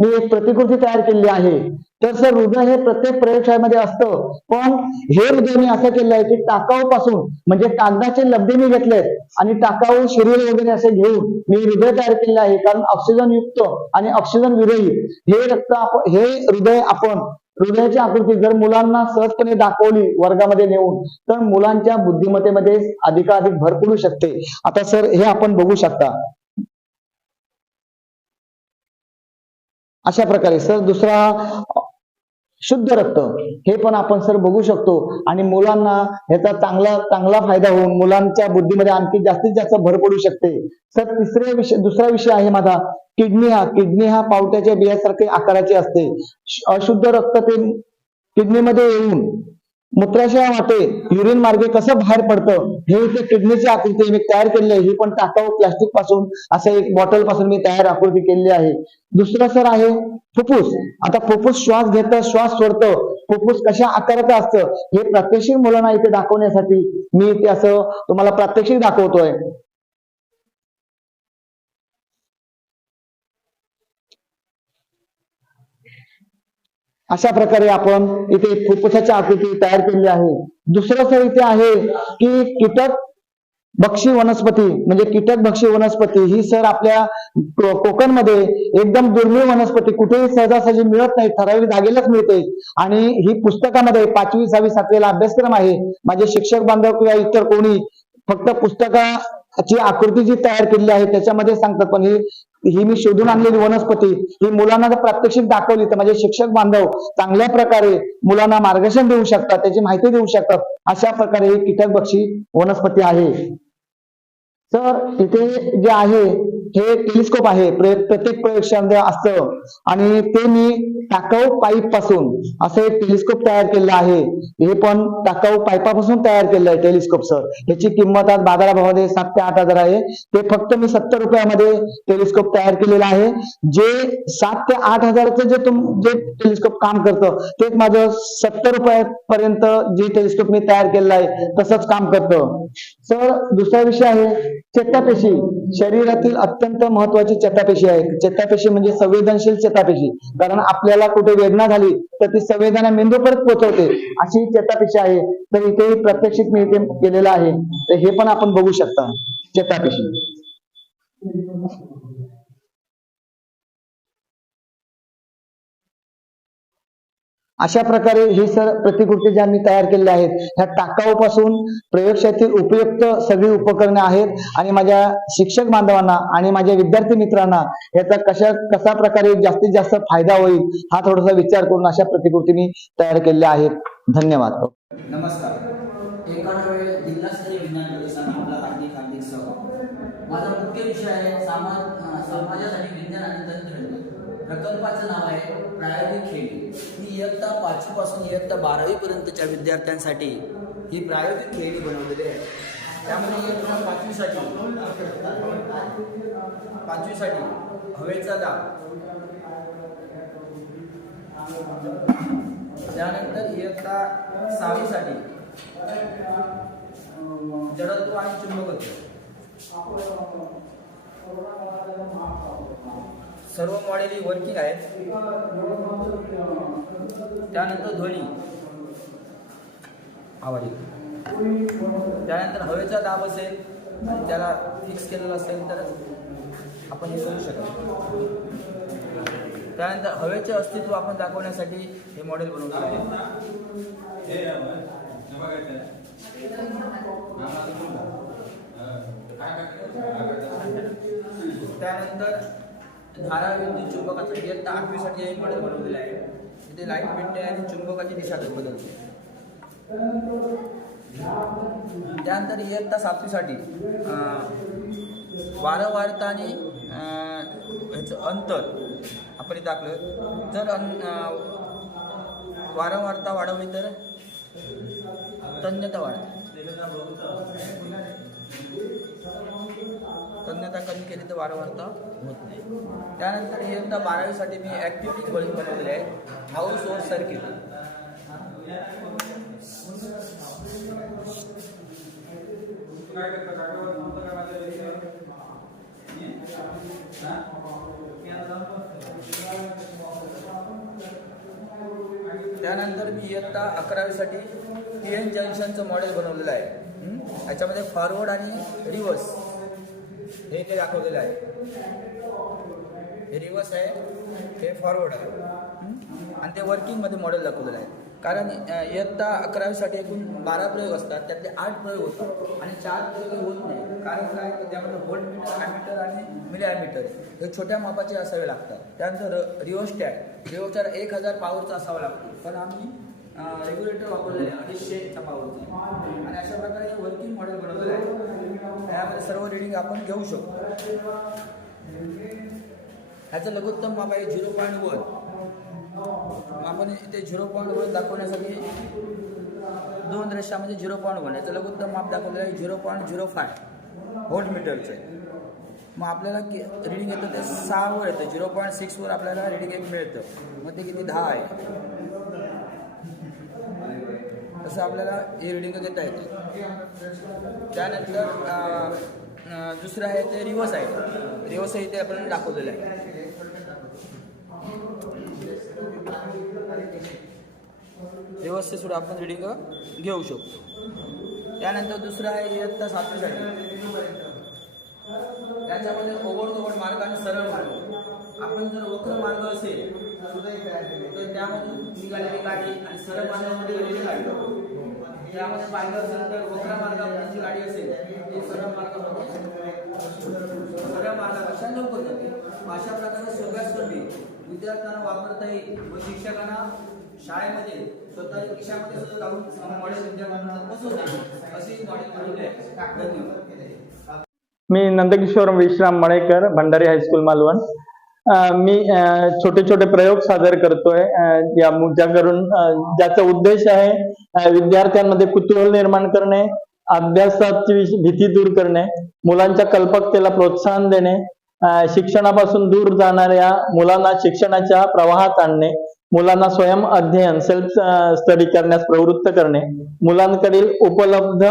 मी एक प्रतिकृती तयार केलेली आहे. तर सर हृदय हे प्रत्येक प्रयोगशाळेमध्ये असतं, पण हे हृदय मी असं केलं आहे की टाकाऊ पासून म्हणजे कागदाचे लगदे मी घेतलेत आणि टाकाऊ शरीर वगैरे असे घेऊन मी हृदय तयार केलेलं आहे. कारण ऑक्सिजन युक्त आणि ऑक्सिजन विरहित हे हृदय आपण हृदयाची आकृती जर मुलांना सहजपणे दाखवली वर्गामध्ये नेऊन तर मुलांच्या बुद्धिमत्तेमध्ये अधिकाधिक भर पडू शकते. आता सर हे आपण बघू शकता. अशा प्रकारे सर दुसरा शुद्ध रक्त हे पण आपण सर बघू शकतो आणि मुलांना ह्याचा चांगला फायदा होऊन मुलांच्या बुद्धीमध्ये आणखी जास्तीत जास्त भर पडू शकते. सर दुसरा विषय आहे माझा किडनी हा पावट्याच्या बियासारखे आकाराची असते. अशुद्ध रक्त ते किडनीमध्ये येऊन मूत्राशया वाटे युरिन मार्गे कसं बाहेर पडतं हे इथे किडनीची आकृती मी तयार केलेली आहे. ही पण टाकाऊ प्लास्टिक पासून असं एक बॉटल पासून मी तयार आकृती केलेली आहे. दुसरं सर आहे फुफ्फुस. आता फुफ्फुस श्वास घेतं श्वास सोडतं, फुफ्फुस कशा आकाराचं असतं हे प्रात्यक्षिक मुलांना इथे दाखवण्यासाठी मी इथे असं तुम्हाला प्रात्यक्षिक दाखवतोय. अशा प्रकारे आपण इथे फुफ्फुसाची आकृती तयार केलेली आहे. दुसरं सर इथे आहे की कीटक भक्षी वनस्पती म्हणजे कीटक भक्षी वनस्पती ही सर आपल्या कोकणमध्ये एकदम दुर्मिळ वनस्पती कुठेही सहजासहजी मिळत नाही, ठराविक जागेलाच मिळते आणि ही पुस्तकामध्ये 5वी 6वी 7वीला अभ्यासक्रम आहे. माझे शिक्षक बांधव किंवा इतर कोणी फक्त पुस्तकाची आकृती जी तयार केलेली आहे त्याच्यामध्ये सांगतात, पण ही मी शोधून आणलेली वनस्पती ही मुलांना जर प्रात्यक्षिक दाखवली तर माझे शिक्षक बांधव चांगल्या प्रकारे मुलांना मार्गदर्शन देऊ शकतात, त्याची माहिती देऊ शकतात. अशा प्रकारे ही कीटक भक्षी वनस्पती आहे. सर इथे जे आहे हे टेलिस्कोप आहे. प्रत्येक प्रयोगशाळेमध्ये असतं आणि ते मी टाकाऊ पाईप पासून असं एक टेलिस्कोप तयार केलेलं आहे. हे पण टाकाऊ पाईपापासून तयार केलेलं आहे टेलिस्कोप सर. याची किंमत आज बाजाराभावामध्ये 7 ते 8 हजार आहे. ते फक्त मी 70 रुपयामध्ये टेलिस्कोप तयार केलेलं आहे. जे 7 ते 8 हजाराचं जे टेलिस्कोप काम करतं तेच माझं 70 रुपयापर्यंत जे टेलिस्कोप मी तयार केलेलं आहे तसंच काम करतं. सर दुसरा विषय आहे चेतापेशी. शरीरातील अत्यंत महत्वाची चेतापेशी आहे. चेतापेशी म्हणजे संवेदनशील चेतापेशी. कारण आपल्याला कुठे वेदना झाली तर ती संवेदना मेंदूपर्यंत पोहोचवते अशी चेतापेशी आहे. तर इथे प्रात्यक्षिक मी इथे केलेलं आहे. तर हे पण आपण बघू शकता चेतापेशी. अशा प्रकारे हे सर प्रतिकृती ज्या मी तयार केलेल्या आहेत ह्या टाकाऊपासून प्रयोगशाळेतील उपयुक्त सगळी उपकरणे आहेत आणि माझ्या शिक्षक बांधवांना आणि माझ्या विद्यार्थी मित्रांना याचा कशा प्रकारे जास्तीत जास्त फायदा होईल हा थोडासा विचार करून अशा प्रतिकृती मी तयार केलेल्या आहेत. धन्यवाद. नमस्कार. 51व्या जिल्हास्तरीय विज्ञान प्रदर्शनात आपला हार्दिक स्वागत. माझा मुख्य विषय आहे समाजासाठी विज्ञान आणि तंत्रज्ञान. प्रकल्पाचं नाव आहे प्रायोगिक खेळी. ही इयत्ता 5वी पासून इयत्ता 12वी पर्यंतच्या विद्यार्थ्यांसाठी ही प्रायोगिक खेळी बनवलेली आहे. त्यामध्ये इयत्ता 5वीसाठी हवेचा दाब, त्यानंतर इयत्ता 6वीसाठी जडत्व आणि चुंबकत्व, सर्व मॉडेल ही वर्किंग आहेत. त्यानंतर ध्वनी आवाज येतो. त्यानंतर हवेचा दाब असेल आणि त्याला फिक्स केलेला असेल तर आपण हे करू शकतो. त्यानंतर हवेचे अस्तित्व आपण दाखवण्यासाठी हे मॉडेल बनवलं आहे. त्यानंतर धारा विद्युत चुंबकाचं इयत्ता 8वीसाठी हे मॉडेल बनवलेलं आहे. इथे लाईट भेटते आणि चुंबकाची दिशा बदलते. त्यानंतर इयत्ता 7वीसाठी वारंवारता आणि ह्याचं अंतर आपण इथे दाखलं. जर वारंवारता वाढवली तर तन्यता वाढते, तन्यता कमी केली तर वारंवारता होत नाही. त्यानंतर इयत्ता 12वीसाठी मी ॲक्टिव्हिटी बनवलेली आहे, हाऊस ओव्हर सर्किट. त्यानंतर मी इयत्ता 11वीसाठी PN जंक्शनचं मॉडेल बनवलेलं आहे. याच्यामध्ये फॉरवर्ड आणि रिव्हर्स हे ते दाखवलेलं आहे. हे रिव्हर्स आहे, हे फॉरवर्ड आहे आणि ते वर्किंगमध्ये मॉडेल दाखवलेलं आहे. कारण इयत्ता 11वीसाठी एकूण 12 प्रयोग असतात, त्यातले 8 प्रयोग होतात आणि 4 प्रयोग होत नाही. कारण काय, त्यामध्ये व्होल्ट मीटर, ॲमीटर आणि मिली ॲमीटर हे छोट्या मापाचे असावे लागतात. त्यानंतर रिओस्टॅट 1000 पॉवरचा असावा लागतो, पण आम्ही रेग्युलेटर वापरलेले 250चा पॉवरचा आणि अशा प्रकारे वर्किंग मॉडेल बनवलेलं आहे. यामध्ये सर्व रिडिंग आपण घेऊ शकतो. ह्याचं लघुत्तम माप आहे 0.1. आपण इथे 0.1 दाखवण्यासाठी 2 रेषामध्ये 0.1 याचं लघुत्तम माप दाखवलेलं आहे 0.05 व्होल्ट मीटरचं. मग आपल्याला रिडिंग येतं ते 6 वर येतं, 0.6 वर आपल्याला रिडिंग एक मिळतं. मग ते किती 10 आहे, तसं आपल्याला हे रिडिंग घेता येते. त्यानंतर दुसरं आहे ते रिव्हर्स आहे. रिव्हर्स इथे आपण दाखवलेलं आहे. रिव्हर्सचे सुद्धा आपण रिडिंग घेऊ शकतो. त्यानंतर दुसरं आहे इयत्ता 7वीसाठी. त्याच्यामध्ये ओव्हर द रोड मार्ग आणि सरळ मार्ग. आपण जर वक्र मार्ग असेल तर त्यामधून निघालेली गाडी आणि सरळ मार्गामध्ये गेलेली गाडी, त्यामध्ये पाहिलं असेल तर वक्र मार्गामध्ये जी गाडी असेल ती सरळ मार्गापेक्षा लवकर जाते. अशा प्रकारे सगळ्याच गोष्टी विद्यार्थ्यांना वापरता येईल व शिक्षकांना शाळेमध्ये स्वतःच्या खिशामध्ये सुद्धा लावून मॉडेल विद्यार्थ्यांना बसवता येईल अशी मॉडेल बनवली आहे. धन्यवाद. मी नंदकिशोर विश्राम मळेकर, भंडारी हायस्कूल मालवण. मी छोटे छोटे प्रयोग सादर करतोय या मुद्द्यावरून, ज्याचा उद्देश आहे विद्यार्थ्यांमध्ये कुतूहल निर्माण करणे, अभ्यासाची भीती दूर करणे, मुलांच्या कल्पकतेला प्रोत्साहन देणे, शिक्षणापासून दूर जाणाऱ्या मुलांना शिक्षणाच्या प्रवाहात आणणे, मुलांना स्वयं अध्ययन सेल्फ स्टडी करण्यास प्रवृत्त करणे, मुलांकडील उपलब्ध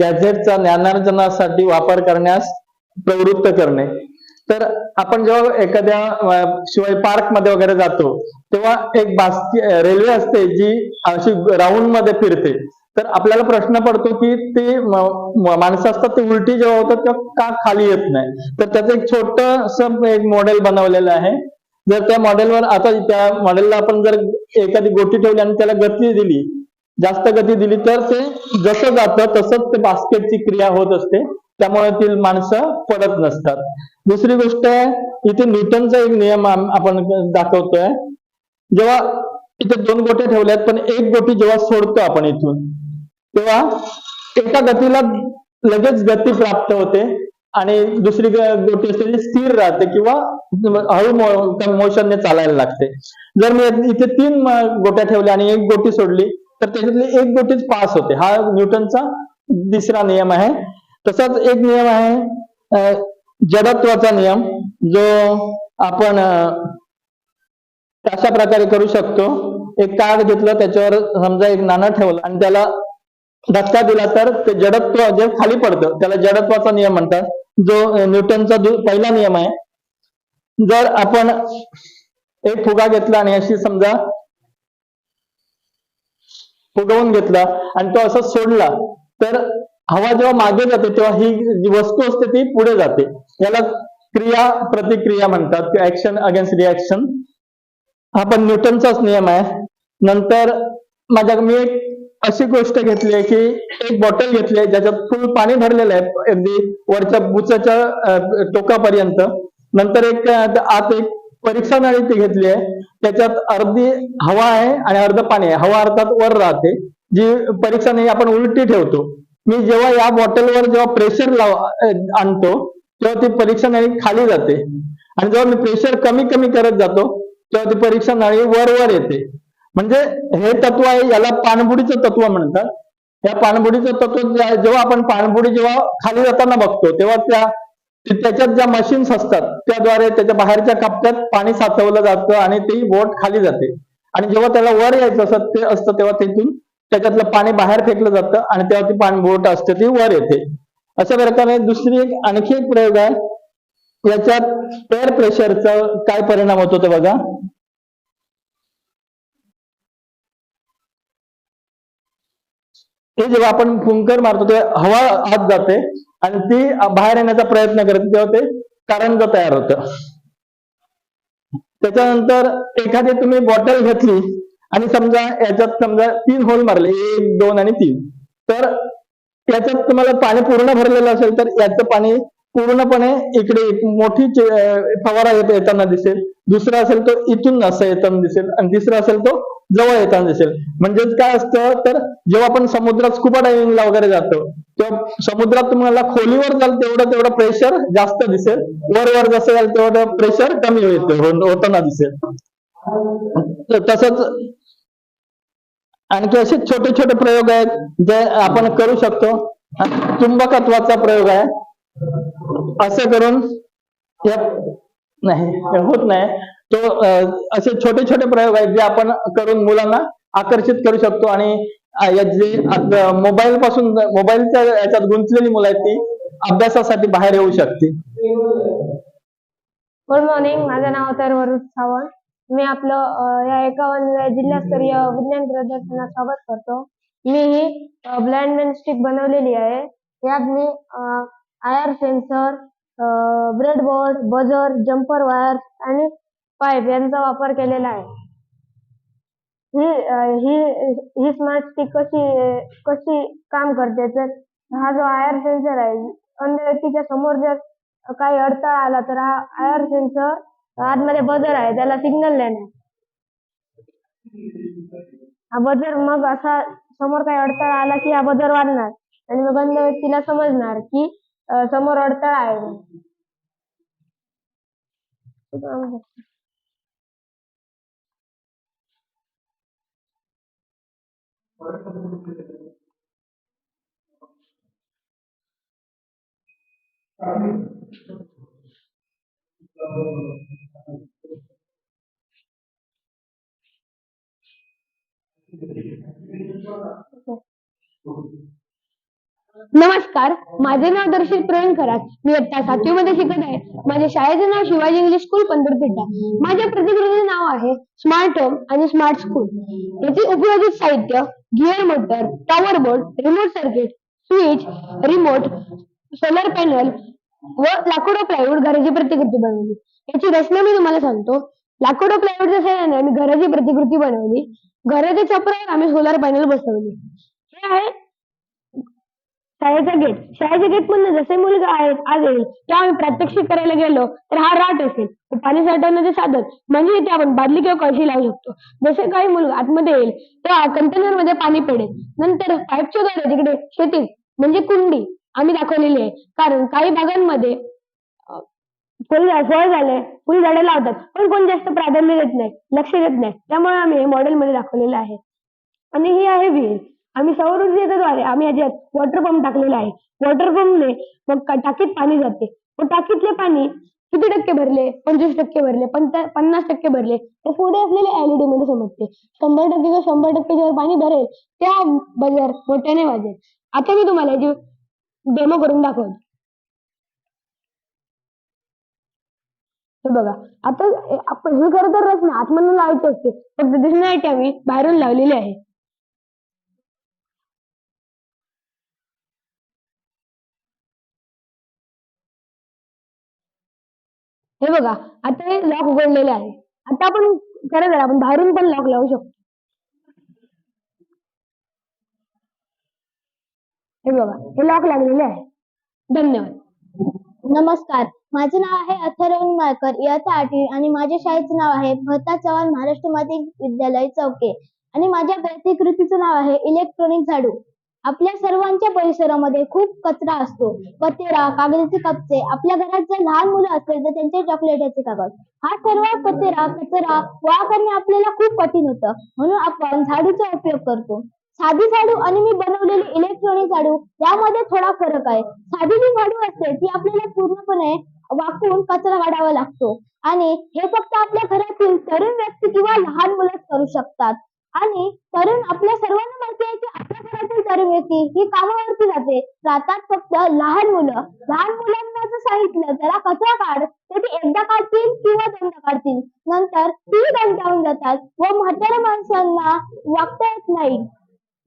गॅझेटचा ज्ञानार्जनासाठी वापर करण्यास प्रवृत्त करणे. तर आपण जेव्हा एखाद्या शिवाय पार्क मध्ये वगैरे जातो तेव्हा एक रेल्वे असते जी अशी राऊंड मध्ये फिरते. तर आपल्याला प्रश्न पडतो की ते माणसं असतात ते उलटी जेव्हा होतात तेव्हा का खाली येत नाही. तर त्याचं एक छोटस एक मॉडेल बनवलेलं आहे. जर त्या मॉडेलवर आता त्या मॉडेलला आपण जर एखादी गोटी ठेवली आणि त्याला गती दिली, जास्त गती दिली, तर ते जसं जातं तसंच ते बास्केटची क्रिया होत असते, त्यामुळे ती माणसं पडत नसतात. दुसरी गोष्ट इथे न्यूटनचा एक नियम आपण दाखवतोय. जेव्हा इथे 2 गोटे ठेवल्यात पण एक गोटी जेव्हा सोडतो आपण इथून, तेव्हा एका गतीला लगेच गती प्राप्त होते आणि दुसरी गोटी असते ती स्थिर राहते किंवा हळू मोशनने चालायला लागते. जर मी इथे 3 गोट्या ठेवल्या आणि एक गोटी सोडली तर त्याच्यातली एक गोटीच पास होते. हा न्यूटनचा दुसरा नियम आहे. तसाच एक नियम आहे जडत्वाचा नियम, जो आपण अशा प्रकारे करू शकतो. एक कार्ड घेतलं, त्याच्यावर समजा एक नाणं ठेवलं आणि त्याला धक्का दिला तर ते जडत्व जे खाली पडतं त्याला जडत्वाचा नियम म्हणतात, जो न्यूटनचा पहिला नियम आहे. जर आपण एक फुगा घेतला आणि अशी समजा फुगवून घेतला आणि तो असा सोडला तर हवा जेव्हा मागे जाते तेव्हा ही जी वस्तू असते ती पुढे जाते. याला क्रिया प्रतिक्रिया म्हणतात किंवा ऍक्शन अगेन्स्ट रिॲक्शन. हा पण न्यूटनचाच नियम आहे. नंतर मी एक अशी गोष्ट घेतली आहे की एक बॉटल घेतली आहे ज्याच्यात फुल पाणी भरलेलं आहे अगदी वरच्या बुचाच्या टोकापर्यंत. नंतर आत एक परीक्षा नळी ती घेतली आहे, त्याच्यात अर्धी हवा आहे आणि अर्ध पाणी आहे. हवा अर्थात वर राहते, जी परीक्षा नळी आपण उलटी ठेवतो. मी जेव्हा या बॉटलवर जेव्हा प्रेशर आणतो तेव्हा ती परीक्षा नळी खाली जाते आणि जेव्हा मी प्रेशर कमी कमी करत जातो तेव्हा ती परीक्षा नळी वर येते. म्हणजे हे तत्व आहे, याला पाणबुडीचं तत्व म्हणतात. या पाणबुडीचं तत्व जेव्हा आपण पाणबुडी जेव्हा खाली जाताना बघतो तेव्हा त्याच्यात ज्या मशीन्स असतात त्याद्वारे त्याच्या बाहेरच्या कप्प्यात पाणी साचवलं जातं आणि ती बोट खाली जाते. आणि जेव्हा त्याला वर यायचं असतं तेव्हा तिथून त्याच्यातलं पाणी बाहेर फेकलं जातं आणि तेव्हा ती बोट असते ती वर येते. अशा प्रकारे आणखी एक प्रयोग आहे. याच्यात एअर प्रेशरचा काय परिणाम होतो ते बघा. हे जेव्हा आपण फुंकर मारतो तेव्हा हवा आत जाते आणि ती बाहेर येण्याचा प्रयत्न करते तेव्हा ते करंज तयार होतं. त्याच्यानंतर एखादी तुम्ही बॉटल घेतली आणि समजा याच्यात 3 होल मारले, 1, 2 आणि 3, तर याच्यात तुम्हाला पाणी पूर्ण भरलेलं असेल तर याचं पाणी पूर्णपणे इकडे मोठी फवारा येताना दिसेल. दुसरा असेल तो इथून असं येताना दिसेल आणि तिसरा असेल तो जवळ येताना दिसेल. म्हणजेच काय असतं तर जेव्हा आपण समुद्रात स्कुबा डायव्हिंगला वगैरे जातो तेव्हा समुद्रात तुम्हाला खोलीवर जाल तेवढं प्रेशर जास्त दिसेल, वर जसं जाल तेवढं प्रेशर कमी होताना दिसेल. तसंच आणखी असे छोटे छोटे प्रयोग आहेत जे आपण करू शकतो. चुंबकत्वाचा प्रयोग आहे. असं करून होत नाही तो असे छोटे छोटे प्रयोग आहेत जे आपण करून मुलांना आकर्षित करू शकतो. आणि जे मोबाईलच्या याच्यात गुंतलेली मुलं आहेत ती अभ्यासासाठी बाहेर येऊ शकते. गुड मॉर्निंग, माझं नाव वरुण सावंत. मी आपलं या 51व्या जिल्हास्तरीय विज्ञान प्रदर्शनात स्वागत करतो. मी ही ब्लाइंडमॅन स्टिक बनवलेली आहे. यात मी IR sensor, breadboard, buzzer, jumper wire आणि पाईप यांचा वापर केलेला आहे. ही स्मार्ट स्टिक कशी काम करते तर हा जो आयर सेन्सर आहे, अन्य व्यक्तीच्या समोर जर काही अडथळा आला तर हा आयर सेन्सर आतमध्ये बजर आहे त्याला सिग्नल देणार. हा बजर मग असा समोर काही अडथळा आला की हा बजर वाजणार आणि मग अन्य व्यक्तीला समजणार की समोर अडथळा आहे. नमस्कार, माझे नाव दर्शित प्रवीण खरात. मी इयत्ता 7वी मध्ये शिकत आहे. माझ्या शाळेचे नाव शिवाजी इंग्लिश स्कूल पंढरपेठा. माझ्या प्रतिकृतीचे नाव आहे स्मार्ट होम आणि स्मार्ट स्कूल. याचे उपयोगित साहित्य gear motor, power board, remote circuit, switch, remote, solar panel व लाकूड प्लायवूड घराची प्रतिकृती बनवली. याची रचना मी तुम्हाला सांगतो. लाकूड प्लायवूडच्या सहाय्याने आम्ही घराची प्रतिकृती बनवली. घराच्या छपरावर आम्ही सोलर पॅनल बसवले. हे आहे शाळेचा गेट. शाळेच्या गेट मधून जसे मुलगा आज येईल तेव्हा आम्ही प्रात्यक्षिक करायला गेलो तर हा राट असेल, पाणी साठवण्याचे साधन म्हणजे इथे आपण बादली किंवा कळशी लावू शकतो. जसे काही मुलगा आतमध्ये येईल तेव्हा कंटेनर मध्ये पाणी पडेल. नंतर पाईपच्या द्वारे तिकडे शेतीत म्हणजे कुंडी आम्ही दाखवलेली आहे. कारण काही भागांमध्ये फळ झाले, फुल झाडं लावतात, पण कोण जास्त प्राधान्य देत नाही, लक्ष देत नाही. त्यामुळे आम्ही हे मॉडेलमध्ये दाखवलेलं आहे. आणि ही आहे विहीर. आम्ही सौर ऊर्जेद्वारे आम्ही याच्यात वॉटर पंप टाकलेला आहे. वॉटर पंपने मग टाकीत पाणी जाते. मग टाकीतले पाणी किती टक्के भरले, 25% भरले, 50% भरले, ते पुढे असलेल्या LED मध्ये समजते. 100% 100% जेव्हा पाणी भरेल त्या बजर मोठ्याने वाजेल. आता मी तुम्हाला याची डेमो करून दाखवतो. हे बघा, आता आपण ही खरं तर रचना आतमधून लावायची असते, फक्त दिसण्यासाठी आम्ही बाहेरून लावलेली आहे. हे बघा, आता हे लॉक उघडलेले आहे. आता आपण खरं तर आपण बाहेरून पण लॉक लावू शकतो. हे बघा, हे लॉक लागलेले आहे. धन्यवाद. नमस्कार, माझे नाव आहे अथर्व माळकर, इयत्ता 8वी आणि माझ्या शाळेचे नाव आहे भरता चव्हाण महाराष्ट्र माध्यमिक विद्यालय चौके आणि माझ्या प्रतिकृतीचं नाव आहे इलेक्ट्रॉनिक झाडू. आपल्या सर्वांच्या परिसरामध्ये खूप कचरा असतो. कचरा, कागदाचे कपचे, आपल्या घरात जर लहान मुलं असतील तर त्यांचे चॉकलेटाचे कागद, हा सर्व कचरा गोळा करणे आपल्याला खूप कठीण होतं. म्हणून आपण झाडूचा उपयोग करतो. साधी झाडू आणि मी बनवलेली इलेक्ट्रॉनिक झाडू यामध्ये थोडा फरक आहे. साधी जी झाडू असते ती आपल्याला पूर्णपणे वाकून कचरा काढावा लागतो आणि हे फक्त आपल्या घरातील तरुण व्यक्ती किंवा लहान मुलंच करू शकतात. आणि आपल्या सर्वांना माहिती आहे की आपल्या घरातील तरुण व्यक्ती ही कामावरती राहतात फक्त लहान मुलं. लहान मुलांना जर सांगितलं जरा कचरा काढ तर ते एकदा काढतील किंवा दोनदा काढतील, नंतर ती कंटाळून जातात व म्हाताऱ्या माणसांना वागता येत नाही.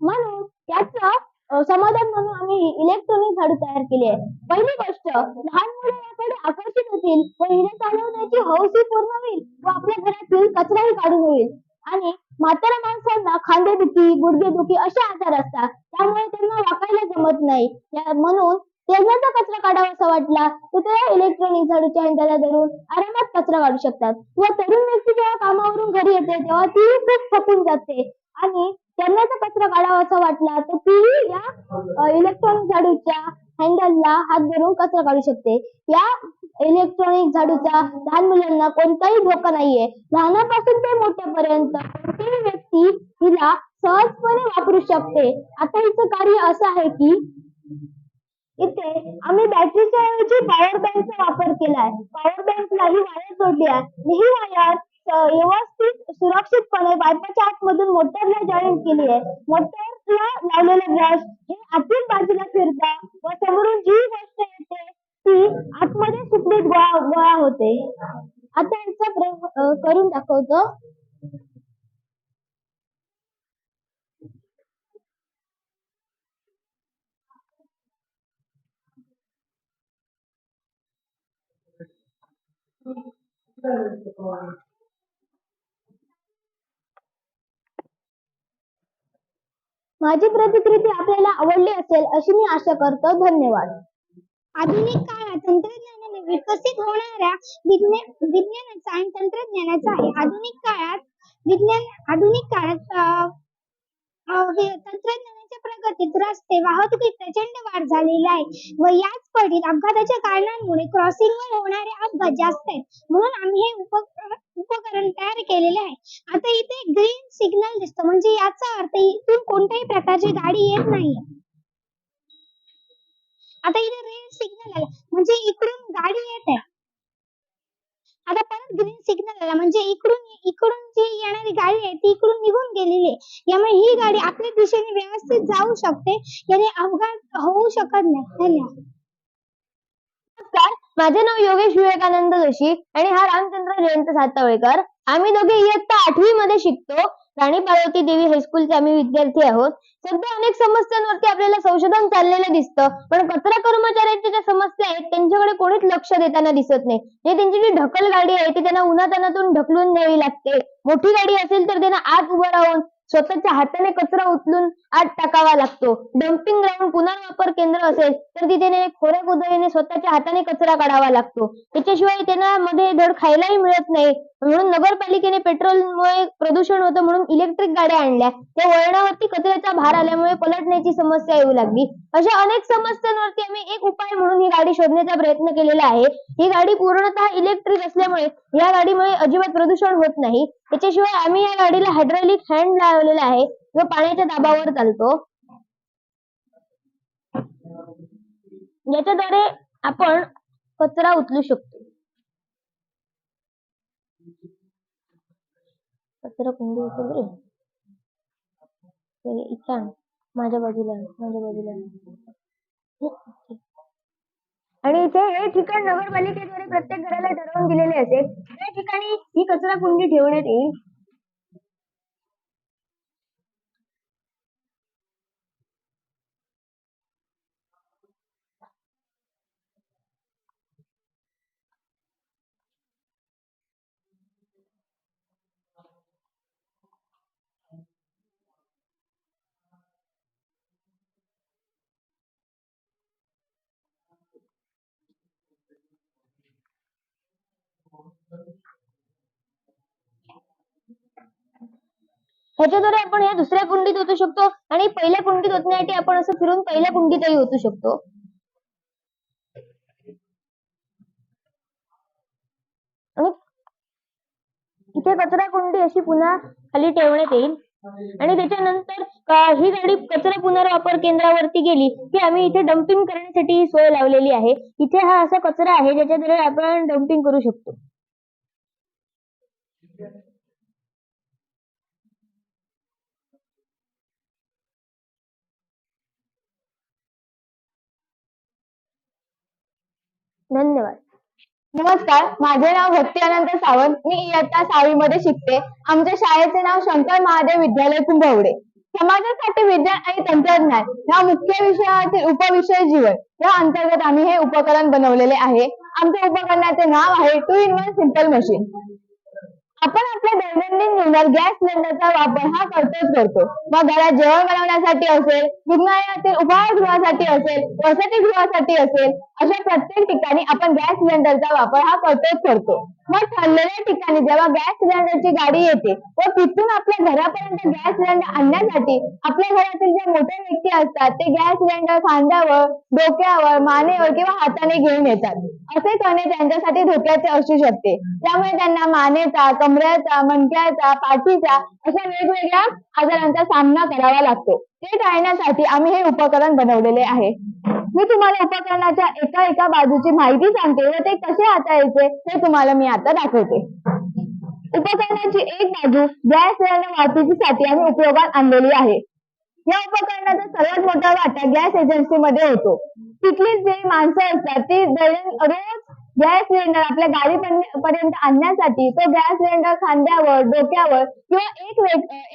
म्हणून याचं समाधान म्हणून आम्ही इलेक्ट्रॉनिक झाडू तयार केली आहे. पहिली गोष्ट, लहान मुलं याकडे आकर्षित होतील व हिने चालवण्याची हौस पूर्ण होईल व आपल्या घरातील कचराही काढून होईल. आणि म्हाताऱ्या माणसांना खांदेदुखी, गुडघेदुखी असे आजार असतात, त्यामुळे त्यांना वाकायला जमत नाही. म्हणून त्यांना जर कचरा काढावासा वाटला तर ते इलेक्ट्रॉनिक झाडूच्या हँडलला धरून आरामात कचरा काढू शकतात. व तरुण व्यक्ती जेव्हा कामावरून घरी येते तेव्हा ती खूप थकून जाते आणि त्यांना जर कचरा काढावासा वाटला तर ती या इलेक्ट्रॉनिक झाडूच्या हँडलला हात धरून कचरा काढू शकते. या इलेक्ट्रॉनिक झाडूचा लहान मुलांना कोणताही धोका नाहीये. लहानापासून ते मोठ्यापर्यंत कोणतीही व्यक्ती हिला सहजपणे वापरू शकते. आता हिचं कार्य असं आहे की इथे आम्ही बॅटरीच्या ऐवजी पॉवर बँकचा वापर केला आहे. पॉवर बँकला ही वायर जोडली आहे. ही वायर व्यवस्थित सुरक्षितपणे पाईपाच्या आतमधून मोटरला जॉईन केली आहे. मोटरला लावलेले ब्रश हे आतील बाजूला फिरतात व समोरून जी गोष्ट येते ती आतमध्ये सुकडीत गोळा होते. आता याचा प्रयोग करून दाखवतो. माझी प्रतिकृती आपल्याला आवडली असेल अशी मी आशा करतो. धन्यवाद. आधुनिक काळात तंत्रज्ञानाने विकसित होणाऱ्या विज्ञानाचा आणि तंत्रज्ञानाचा आहे. आधुनिक काळात तंत्रज्ञानाच्या प्रगतीत रस्ते वाहतुकीत प्रचंड वाढ झालेली आहे व याच पडीत अपघाताच्या कारणांमुळे क्रॉसिंगवर होणारे अपघात जास्त आहेत. म्हणून आम्ही हे उपकरण तयार केलेले आहे. आता इथे ग्रीन सिग्नल दिसतो म्हणजे याचा अर्थ इथून कोणत्याही प्रकारची गाडी येत नाहीये. आता इथे रेड सिग्नल आला म्हणजे इकडून गाडी येत आहे. आता परत ग्रीन सिग्नल आला म्हणजे इकडून जी येणारी गाडी आहे ती इकडून निघून गेलेली आहे. यामुळे ही गाडी आपल्या दिशेने व्यवस्थित जाऊ शकते, याने अपघात होऊ शकत नाही. धन्यवाद. नमस्कार, माझे नाव योगेश विवेकानंद जोशी आणि हा रामचंद्र जयंत सातवळेकर. आम्ही दोघे इयत्ता 8वी मध्ये शिकतो. राणी पार्वती देवी हायस्कूलचे आम्ही विद्यार्थी आहोत. सध्या अनेक समस्यांवरती आपल्याला संशोधन चाललेलं दिसतं, पण कचरा कर्मचाऱ्यांच्या ज्या समस्या आहेत त्यांच्याकडे कोणीच लक्ष देताना दिसत नाही. त्यांची जी ढकल गाडी आहे ती त्यांना उन्हातानातून ढकलून न्यावी लागते. मोठी गाडी असेल तर त्यांना आत उभं राहून स्वतःच्या हाताने कचरा उचलून आत टाकावा लागतो. डम्पिंग ग्राउंड पुनर्वापर केंद्र असेल तर तिथे खोऱ्या कुदळीने स्वतःच्या हाताने कचरा काढावा लागतो. त्याच्याशिवाय त्यांना मध्ये धड खायलाही मिळत नाही. म्हणून नगरपालिकेने पेट्रोलमुळे प्रदूषण होतं म्हणून इलेक्ट्रिक गाड्या आणल्या. त्या वळणावरती कचऱ्याचा भार आल्यामुळे पलटण्याची समस्या येऊ लागली. अशा अनेक समस्यांवरती आम्ही एक उपाय म्हणून ही गाडी शोधण्याचा प्रयत्न केलेला आहे. ही गाडी पूर्णतः इलेक्ट्रिक असल्यामुळे या गाडीमुळे अजिबात प्रदूषण होत नाही. त्याच्याशिवाय आम्ही या गाडीला हायड्रॉलिक हँड लावलेला आहे जो पाण्याच्या दाबावर चालतो. याच्याद्वारे आपण कचरा उचलू शकतो. कचरा कुंडी उचल रे. इथे आण. माझ्या बाजूला आणि इथे हे ठिकाण नगरपालिकेद्वारे प्रत्येक घराला ठरवून दिलेले असेल. या ठिकाणी ही कचरा कुंडी ठेवण्यात येईल. ह्याच्याद्वारे आपण या दुसऱ्या कुंडीत ओतू शकतो आणि पहिल्या कुंडीत ओतण्यासाठी आपण असं फिरून पहिल्या कुंडीतही ओतू शकतो. इथे कचरा कुंडी अशी पुन्हा खाली ठेवण्यात येईल आणि त्याच्यानंतर ही गाडी कचरा पुनर्वापर केंद्रावरती गेली की आम्ही इथे डम्पिंग करण्यासाठी सोय लावलेली आहे. इथे हा असा कचरा आहे ज्याच्याद्वारे आपण डम्पिंग करू शकतो. धन्यवाद. नमस्कार, माझे नाव भक्ती अनंत सावंत. मी इयत्ता 6वी मध्ये शिकते. आमच्या शाळेचे नाव शंकर महादेव विद्यालय कुंभवडे. समाजासाठी विज्ञान आणि तंत्रज्ञान या मुख्य विषयातील उपविषय जीवन या अंतर्गत आम्ही हे उपकरण बनवलेले आहे. आमच्या उपकरणाचे नाव आहे 2-in-1 सिंपल मशीन. आपण आपल्या दैनंदिन जीवनात गॅस सिलेंडरचा वापर हा करतो. मग घरात जेवण बनवण्यासाठी असेल, रुग्णालयातील उपाहारगृहासाठी असेल, वसतिगृहासाठी असेल, अशा प्रत्येक ठिकाणी आपण गॅस सिलेंडरचा वापर हा करतो. मग ठरलेल्या ठिकाणी जेव्हा गॅस सिलेंडरची गाडी येते व तिथून आपल्या घरापर्यंत गॅस सिलेंडर आणण्यासाठी आपल्या घरातील जे मोठे व्यक्ती असतात ते गॅस सिलेंडर खांद्यावर, डोक्यावर, मानेवर किंवा हाताने घेऊन येतात. असे करणे त्यांच्यासाठी धोक्याचे असू शकते. त्यामुळे त्यांना मानेचा, कमरेचा, मणक्याचा, पाठीचा अशा वेगवेगळ्या आजारांचा सामना करावा लागतो. ते टाळण्यासाठी आम्ही हे उपकरण बनवलेले आहे. मी तुम्हाला उपकरणाच्या एका बाजूची माहिती सांगते व ते कसे हाताळायचे हे तुम्हाला मी आता दाखवते. उपकरणाची एक बाजू गॅस सिलेंडर वाहतुकीसाठी आम्ही उपयोगात आणलेली आहे. या उपकरणाचा सर्वात मोठा वाटा गॅस एजन्सी मध्ये होतो. तिथली जे माणसं असतात ती रोज गॅस सिलेंडर आपल्या गाडीपर्यंत आणण्यासाठी तो गॅस सिलेंडर खांद्यावर, डोक्यावर किंवा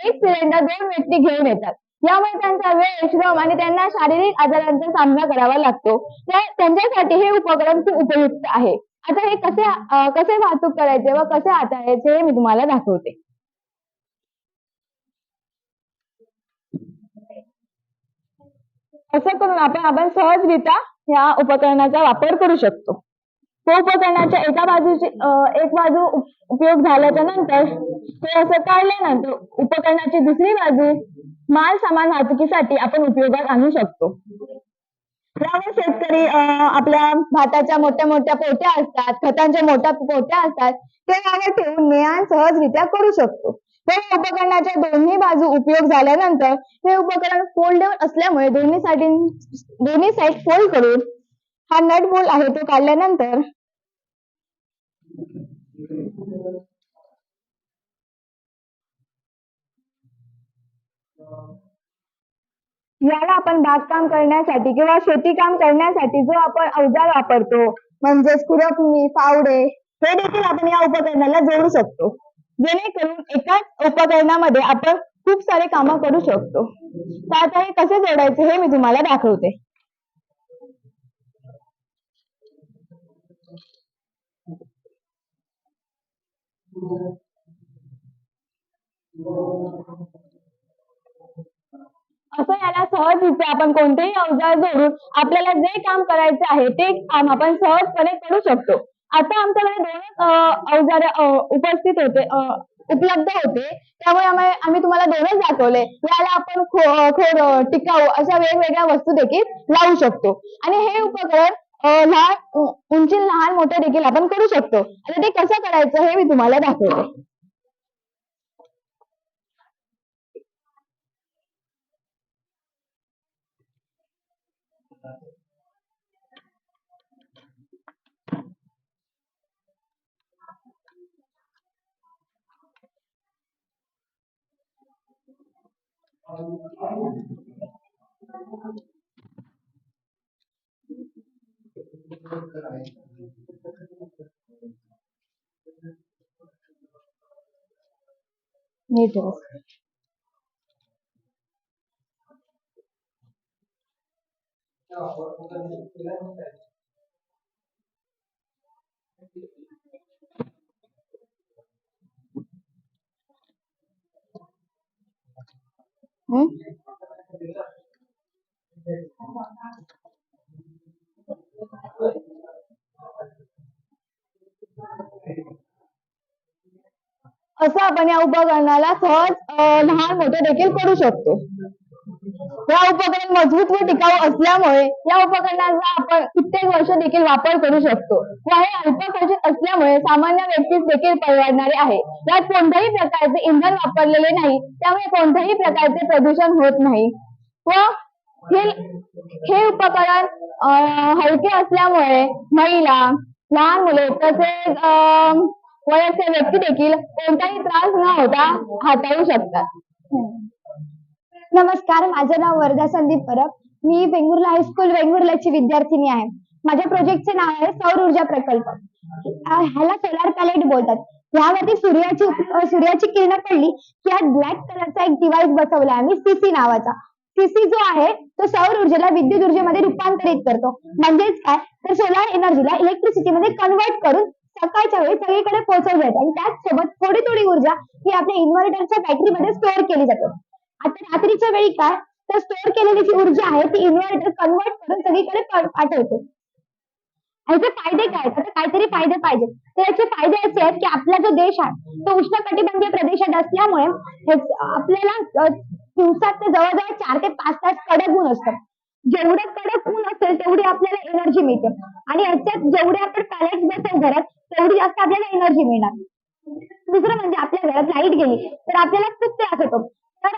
एक सिलेंडर 2 व्यक्ती घेऊन येतात. यामुळे त्यांचा वेळ, श्रम आणि त्यांना शारीरिक आजारांचा सामना करावा लागतो. त्यांच्यासाठी हे उपकरण खूप उपयुक्त आहे. आता हे कसे वाहतूक करायचे व कसे हाताळायचे हे मी तुम्हाला दाखवते. असं करून आपण सहजरित्या या उपकरणाचा वापर करू शकतो. तो उपकरणाच्या एक बाजू उपयोग झाल्याच्या नंतर ते असं काढल्यानंतर उपकरणाची दुसरी बाजू माल सामान वाहतुकीसाठी आपण उपयोगात आणू शकतो. यावर शेतकरी आपल्या भाताच्या मोठ्या मोठ्या पोत्या असतात, खतांच्या मोठ्या पोत्या असतात, ते यावर ठेवून ने-आण सहजरित्या करू शकतो. या उपकरणाच्या दोन्ही बाजू उपयोग झाल्यानंतर हे उपकरण फोल्डेबल असल्यामुळे दोन्ही साईड फोल्ड करून हा नट बोल्ट आहे तो काढल्यानंतर याला आपण बागकाम करण्यासाठी किंवा शेती काम करण्यासाठी जो आपण अवजार वापरतो म्हणजेच खुरपणी, फावडे हे देखील आपण या उपकरणाला जोडू शकतो. जेणेकरून एकाच उपकरणामध्ये आपण खूप सारे कामं करू शकतो. तर आता हे कसे जोडायचे हे मी तुम्हाला दाखवते. असं सहजरित्या आपण कोणतेही अवजार जोडून आपल्याला जे काम करायचे आहे ते काम आपण सहजपणे करू शकतो. आता आमच्याकडे दोनच अवजार उपस्थित होते उपलब्ध होते, त्यामुळे आम्ही तुम्हाला दोनच दाखवले. याला आपण खोड, टिकाऊ अशा वेगवेगळ्या वस्तू देखील लावू शकतो आणि हे उपकरण उंची लहान मोठे देखील आपण करू शकतो. आणि ते कसं करायचं हे मी तुम्हाला दाखवते. नीट असं आपण या उपकरणाला सहज लहान मोठे देखील करू शकतो. या उपकरण मजबूत व टिकाऊ असल्यामुळे या उपकरणाचा आपण कित्येक वर्ष देखील वापर करू शकतो व हे अल्प खर्चिक असल्यामुळे सामान्य व्यक्तीस देखील परवडणारे आहे. यात कोणत्याही प्रकारचे इंधन वापरलेले नाही, त्यामुळे कोणत्याही प्रकारचे प्रदूषण होत नाही व हे उपकरण हलके असल्यामुळे महिला, लहान मुले तसेच वयस्कर व्यक्ती देखील कोणताही त्रास न होता हाताळू शकतात. नमस्कार, माझं नाव वर्धा संदीप परब. मी वेंगुर्ला हायस्कूल वेंगुर्लाची विद्यार्थिनी आहे. माझ्या प्रोजेक्टचे नाव आहे सौर ऊर्जा प्रकल्प. ह्याला सोलार पॅलेट बोलतात. यावरती सूर्याची किरण पडली की यात ब्लॅक कलरचा एक डिव्हाइस बसवला आहे मी, सीसी नावाचा. सीसी जो आहे तो सौर ऊर्जेला विद्युत ऊर्जेमध्ये रूपांतरित करतो. म्हणजेच काय, तर सोलार एनर्जीला इलेक्ट्रिसिटीमध्ये कन्वर्ट करून सकाळच्या वेळी सगळीकडे पोहोचवली जाते आणि त्याचसोबत थोडी थोडी ऊर्जा ही आपल्या इन्व्हर्टरच्या बॅटरीमध्ये स्टोअर केली जाते. आता रात्रीच्या वेळी काय, तर स्टोअर केलेली जी ऊर्जा आहे ती इन्व्हर्टर कन्वर्ट करून सगळीकडे पाठवतो. याचे फायदे काय, आता काहीतरी फायदे पाहिजे. तर याचे फायदे असे आहेत की आपला जो देश आहे तो उष्णकटिबंधीय प्रदेशात असल्यामुळे आपल्याला दिवसात जवळजवळ 4 ते 5 तास कडक ऊन असतं. जेवढं कडक ऊन असेल तेवढी आपल्याला एनर्जी मिळते आणि याच्यात जेवढे आपण पॅलेट्स बसेल घरात तेवढी जास्त आपल्याला एनर्जी मिळणार. दुसरं म्हणजे आपल्या घरात लाईट गेली तर आपल्याला खूप त्रास होतो. तर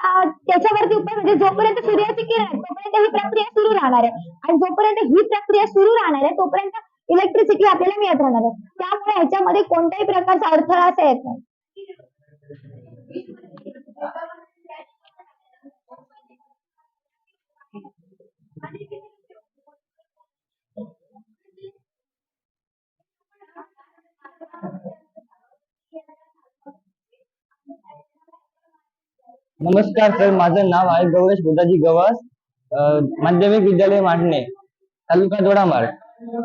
त्याच्यावरती उपाय म्हणजे जोपर्यंत सूर्याची किरण आहे तोपर्यंत ही प्रक्रिया सुरू राहणार आहे आणि जोपर्यंत ही प्रक्रिया सुरू राहणार आहे तोपर्यंत इलेक्ट्रिसिटी आपल्याला मिळत राहणार आहे. त्यामुळे ह्याच्यामध्ये कोणत्याही प्रकारचा अडथळा असा येत नाही. नमस्कार सर, माझं नाव आहे गौरेश बुधाजी गवास, माध्यमिक विद्यालय मांडणे, तालुका दोडामार्ग.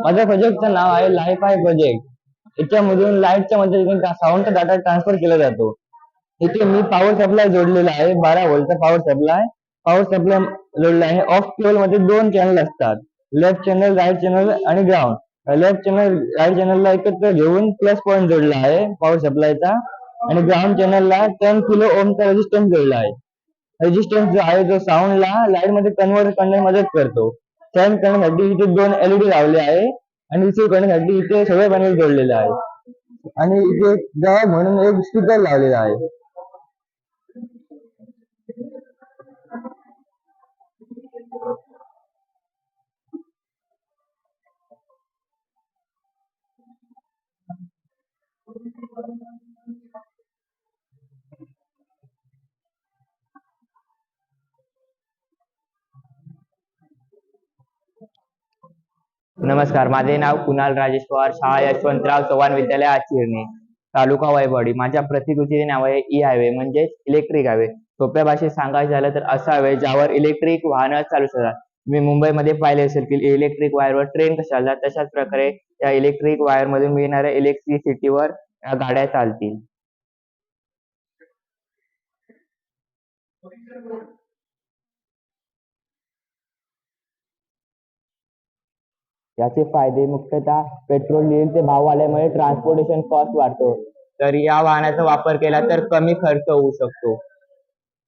माझ्या प्रोजेक्टचं नाव आहे लाईफ आहे प्रोजेक्ट. याच्यामधून लाईटच्या मदतीने साऊंडचा डाटा ट्रान्सफर केला जातो. इथे मी पॉवर सप्लाय जोडलेला आहे, 12 व्होल्टचा पॉवर सप्लाय जोडला आहे. ऑफ केबल मध्ये 2 चॅनल असतात, लेफ्ट चॅनल, राईट चॅनल आणि ग्राउंड. लेफ्ट चॅनल राईट चॅनलला एकत्र घेऊन प्लस पॉईंट जोडला आहे पॉवर सप्लायचा आणि ग्राउंड चॅनलला 10 किलो ओमचा रेजिस्टन्स जोडला आहे. रेजिस्टन्स जो आहे तो साऊंडला लाईट मध्ये कन्वर्ट करण्यास मदत करतो. सेंड करण्यासाठी इथे 2 LED लावले आहे आणि रिसीव्ह करण्यासाठी इथे सोलर पॅनल जोडलेला आहे आणि इथे ड्राय म्हणून एक स्पीकर लावलेला आहे. नमस्कार, माझे नाव कुणाल राजेश पवार, शाळा यशवंतराव चव्हाण विद्यालय आचिर्णी, तालुका वैभववाडी. माझ्या प्रतिकृतीचे नाव आहे ई हायवे म्हणजेच इलेक्ट्रिक हायवे. सोप्या भाषेत सांगायचं झालं तर असं हायवे ज्यावर इलेक्ट्रिक वाहनं चालू शकतात. तुम्ही मुंबईमध्ये पाहिले असेल की इलेक्ट्रिक वायरवर ट्रेन कशा चालतात, तशाच प्रकारे या इलेक्ट्रिक वायर मधून मिळणाऱ्या इलेक्ट्रिसिटीवर या गाड्या चालतील. याचे फायदे मुख्यतः पेट्रोल डिझेलचे भाव वाढल्यामुळे ट्रान्सपोर्टेशन कॉस्ट वाढतो, तर या वाहनाचा वापर केला तर कमी खर्च होऊ शकतो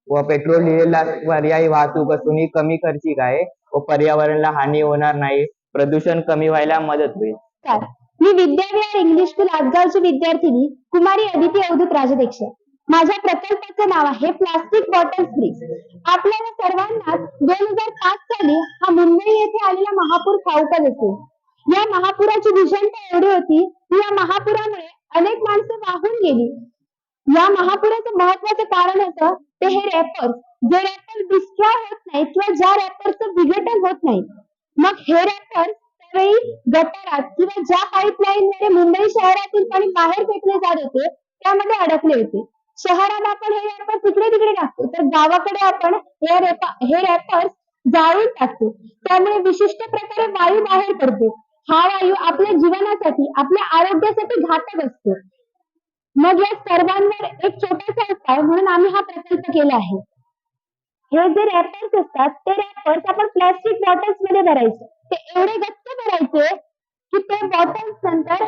व पेट्रोल डिझेलला पर्यायी वाहतूक असून ही कमी खर्चिक आहे व पर्यावरणाला हानी होणार नाही, प्रदूषण कमी व्हायला मदत होईल. नमस्कार, मी विद्याविहार इंग्लिश स्कूल आजगावची विद्यार्थिनी कुमारी अदिती अवधूत राजदीक्षे. माझ्या प्रकल्पाचं नाव आहे प्लास्टिक बॉटल फ्री. आपल्याला सर्वांनाच 2005 साली हा मुंबई येथे आलेला महापूर ठाऊकच असेल. या महापुराची भीषणता एवढी होती की या महापुरामुळे अनेक माणसं वाहून गेली. या महापुराचं महत्वाचं कारण होतं ते हे रॅपर्स, जे रॅपर डिस्ट्रॉय होत नाही किंवा ज्या रॅपरचं विघटन होत नाही. मग हे रॅपर्स त्यावेळी गटारात किंवा ज्या पाईपलाईनद्वारे मुंबई शहरातील पाणी बाहेर फेकले जात होते त्यामध्ये अडकले होते. शहरात आपण हे रॅपर्स इकडे तिकडे टाकतो, तर गावाकडे आपण हे रॅपर्स जाळून टाकतो. त्यामुळे विशिष्ट प्रकारे वायू बाहेर पडतो. हा वायू आपल्या जीवनासाठी, आपल्या आरोग्यासाठी घातक असतो. मग या सर्वांवर एक छोटासा उपाय म्हणून आम्ही हा प्रकल्प केला आहे. हे जे रॅपर्स असतात ते रॅपर्स आपण प्लास्टिक बॉटल्स मध्ये भरायचे. ते एवढे गच्च भरायचे की ते बॉटल्स नंतर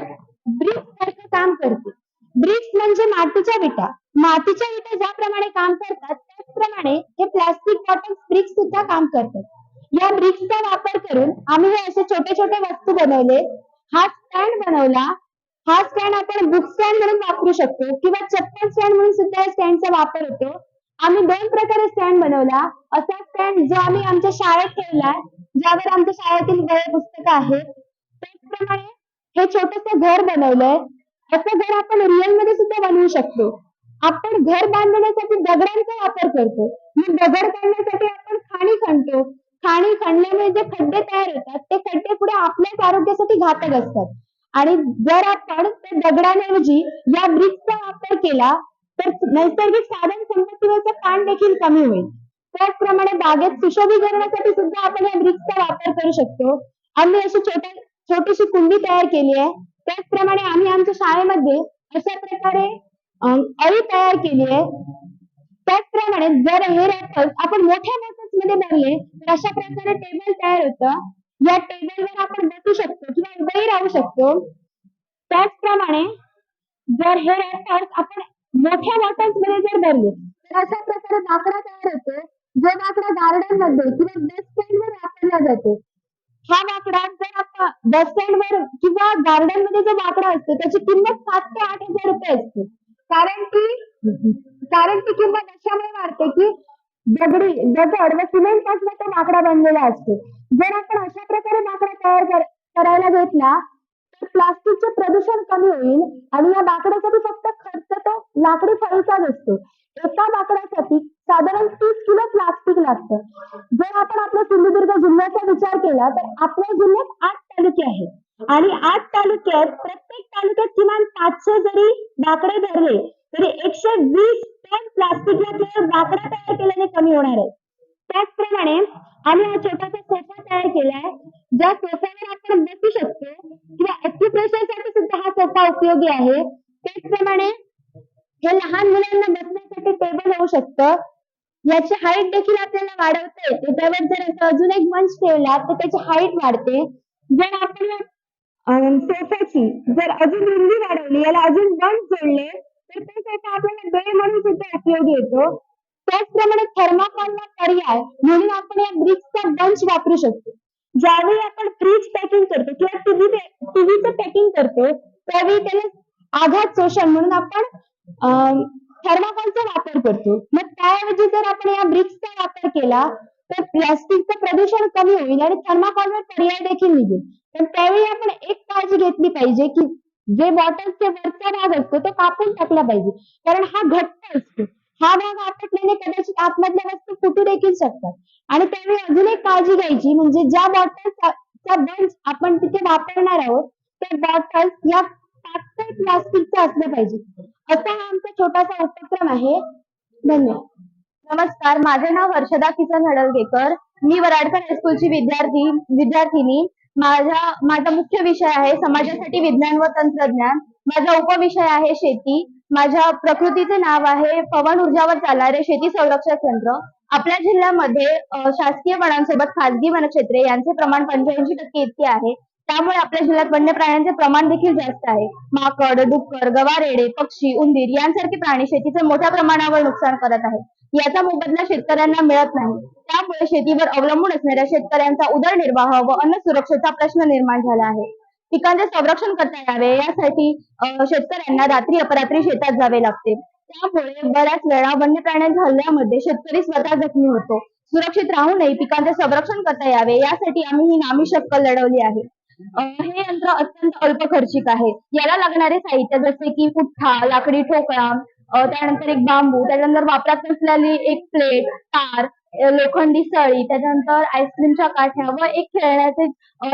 ब्रिक्स सारखं काम करते. ब्रिक्स म्हणजे मातीच्या विटा. मातीच्या विटा ज्याप्रमाणे काम करतात त्याचप्रमाणे हे प्लास्टिक बॉटल्स ब्रिक्स सुद्धा काम करतात. या ब्रिक्सचा वापर करून आम्ही हे असे छोटे छोटे वस्तू बनवले. हा स्टँड बनवला. हा स्टँड आपण बुक स्टँड म्हणून वापरू शकतो किंवा चप्पल स्टँड म्हणून सुद्धा या स्टँडचा वापर होतो. आम्ही 2 प्रकारे स्टँड बनवला. असा स्टँड जो आम्ही आमच्या शाळेत ठेवलाय, ज्यावर आमच्या शाळेतील वह्या पुस्तकं आहेत. त्याचप्रमाणे हे छोटंसं घर बनवलंय. असं घर आपण रिअल मध्ये सुद्धा बनवू शकतो. आपण घर बांधण्यासाठी दगडांचा वापर करतो. मग दगड काढण्यासाठी आपण खाणी खणतो. खाणी खणल्यामुळे जे खड्डे तयार होतात ते खड्डे पुढे आपल्याच आरोग्यासाठी घातक असतात. आणि जर आपण त्या दगडांऐवजी या ब्रिक्सचा वापर केला तर नैसर्गिक साधन संपत्तीवरचा ताण देखील कमी होईल. त्याचप्रमाणे बागेत सुशोभीकरणासाठी सुद्धा आपण या ब्रिक्सचा वापर करू शकतो. आम्ही अशी छोटीशी कुंडी तयार केली आहे. त्याचप्रमाणे आम्ही आमच्या शाळेमध्ये अशा प्रकारे अळी तयार केली आहे. त्याचप्रमाणे जर हे रॅपर्स आपण मोठ्या बॉटल्स मध्ये भरले तर अशा प्रकारे टेबल तयार होतं. या टेबलवर आपण बसू शकतो किंवा उभेही राहू शकतो. त्याचप्रमाणे जर हे रॅपर्स आपण मोठ्या बॉटल्स मध्ये जर भरले तर अशा प्रकारे बाकडा तयार होतो, जो बाकडा गार्डन मध्ये किंवा बस स्टँड वर वापरला जातो. हा बाकडा जर आपण बस स्टँड वर किंवा गार्डन मध्ये जो बाकडा असतो त्याची किंमत 7 ते 8,000 रुपये असते. कारण ती किंमत अशामुळे वाढते की दगड व सिमेंट पासून तो बाकडा बनलेला असतो. जर आपण अशा प्रकारे बाकडा तयार करायला घेतला तर प्लास्टिकचे प्रदूषण कमी होईल आणि या बाकड्यासाठी फक्त खर्च तो लाकडी फळीचाच असतो. एका बाकड्यासाठी साधारण 30 किलो प्लास्टिक लागतं. जर आपण आपल्या सिंधुदुर्ग जिल्ह्याचा विचार केला तर आपल्या जिल्ह्यात 8 तालुके आहेत आणि 8 तालुक्यात प्रत्येक तालुक्यात किमान 500 जरी बाकडे धरले तरी 120 टन प्लास्टिकला केवळ बाकडा तयार केल्याने कमी होणार आहे. त्याचप्रमाणे आम्ही हा छोटासा सोफा तयार केलाय, ज्या सोफ्यावर आपण बसू शकतो किंवा ऍक्युप्रेशरसाठी सुद्धा हा सोफा उपयोगी आहे. त्याचप्रमाणे हे लहान मुलांना बसण्यासाठी टेबल होऊ शकतं. याची हाईट देखील आपल्याला वाढवता येते. त्यावर जर असं अजून एक मंच ठेवला तर त्याची हाईट वाढते. जर आपण सोफ्याची जर अजून रुंदी वाढवली, याला अजून बंच जोडले तर तो सोफा आपल्याला बेड म्हणून सुद्धा उपयोगी येतो. त्याचप्रमाणे थर्माकोलला पर्याय म्हणून आपण या ब्रिक्सचा बंच वापरू शकतो. ज्यावेळी आपण फ्रीज पॅकिंग करतो किंवा टीव्हीचं पॅकिंग करतो त्यावेळी त्याला आघात शोषण म्हणून आपण थर्माकोलचा वापर करतो. मग त्याऐवजी जर आपण या ब्रिक्सचा वापर केला तर प्लास्टिकचं प्रदूषण कमी होईल आणि थर्माकोलवर पर्याय देखील निघेल. पण त्यावेळी आपण एक काळजी घेतली पाहिजे की जे बॉटलचे वरचा भाग असतो तो कापून टाकला पाहिजे, कारण हा घट्ट असतो. हा भाग आपटल्याने कदाचित आतमधल्या वस्तू फुटू देखील शकतात. आणि त्यावेळी अजून एक काळजी घ्यायची म्हणजे ज्या बॉटलचा बंच आपण तिथे वापरणार आहोत त्या बॉटल्स या पातळ प्लास्टिकच्या असल्या पाहिजे. असा हा आमचा छोटासा उपक्रम आहे. धन्यवाद. नमस्कार, माझे नाव हर्षदा किसन हडलगेकर. मी वराडकर हायस्कूलची विद्यार्थिनी. माझा मुख्य विषय आहे समाजासाठी विज्ञान व तंत्रज्ञान. माझा उपविषय आहे शेती. माझ्या प्रकृतीचे नाव आहे पवन ऊर्जावर चालणारे शेती संरक्षक यंत्र. आपल्या जिल्ह्यामध्ये शासकीय वनांसोबत खासगी वनक्षेत्रे यांचे प्रमाण 85% इतके आहे. त्यामुळे आपल्या जिल्ह्यात वन्य प्राण्यांचे प्रमाण देखील जास्त आहे. माकड, डुक्कर, गवारेडे, पक्षी, उंदीर यांसारखे प्राणी शेतीचे मोठ्या प्रमाणावर नुकसान करत आहेत. याचा मोबदला शेतकऱ्यांना मिळत नाही. त्यामुळे शेतीवर अवलंबून असणाऱ्या शेतकऱ्यांचा उदरनिर्वाह व अन्न सुरक्षेचा प्रश्न निर्माण झाला आहे. पिकांचे संरक्षण करता यावे यासाठी शेतकऱ्यांना रात्री अपरात्री शेतात जावे लागते. त्यामुळे बऱ्याच वेळा वन्य प्राण्यांच्या हल्ल्यामध्ये शेतकरी स्वतः जखमी होतो. सुरक्षित राहूनही पिकांचे संरक्षण करता यावे यासाठी आम्ही ही नामी शक्कल लढवली आहे. हे यंत्र अत्यंत अल्प खर्चिक आहे. याला लागणारे साहित्य जसे की पुठ्ठा, लाकडी ठोकळा, त्यानंतर एक बांबू, त्याच्यानंतर वापरात नसलेली एक प्लेट, तार, लोखंडी सळी, त्याच्यानंतर आईस्क्रीमच्या काठ्या व एक खेळण्याचे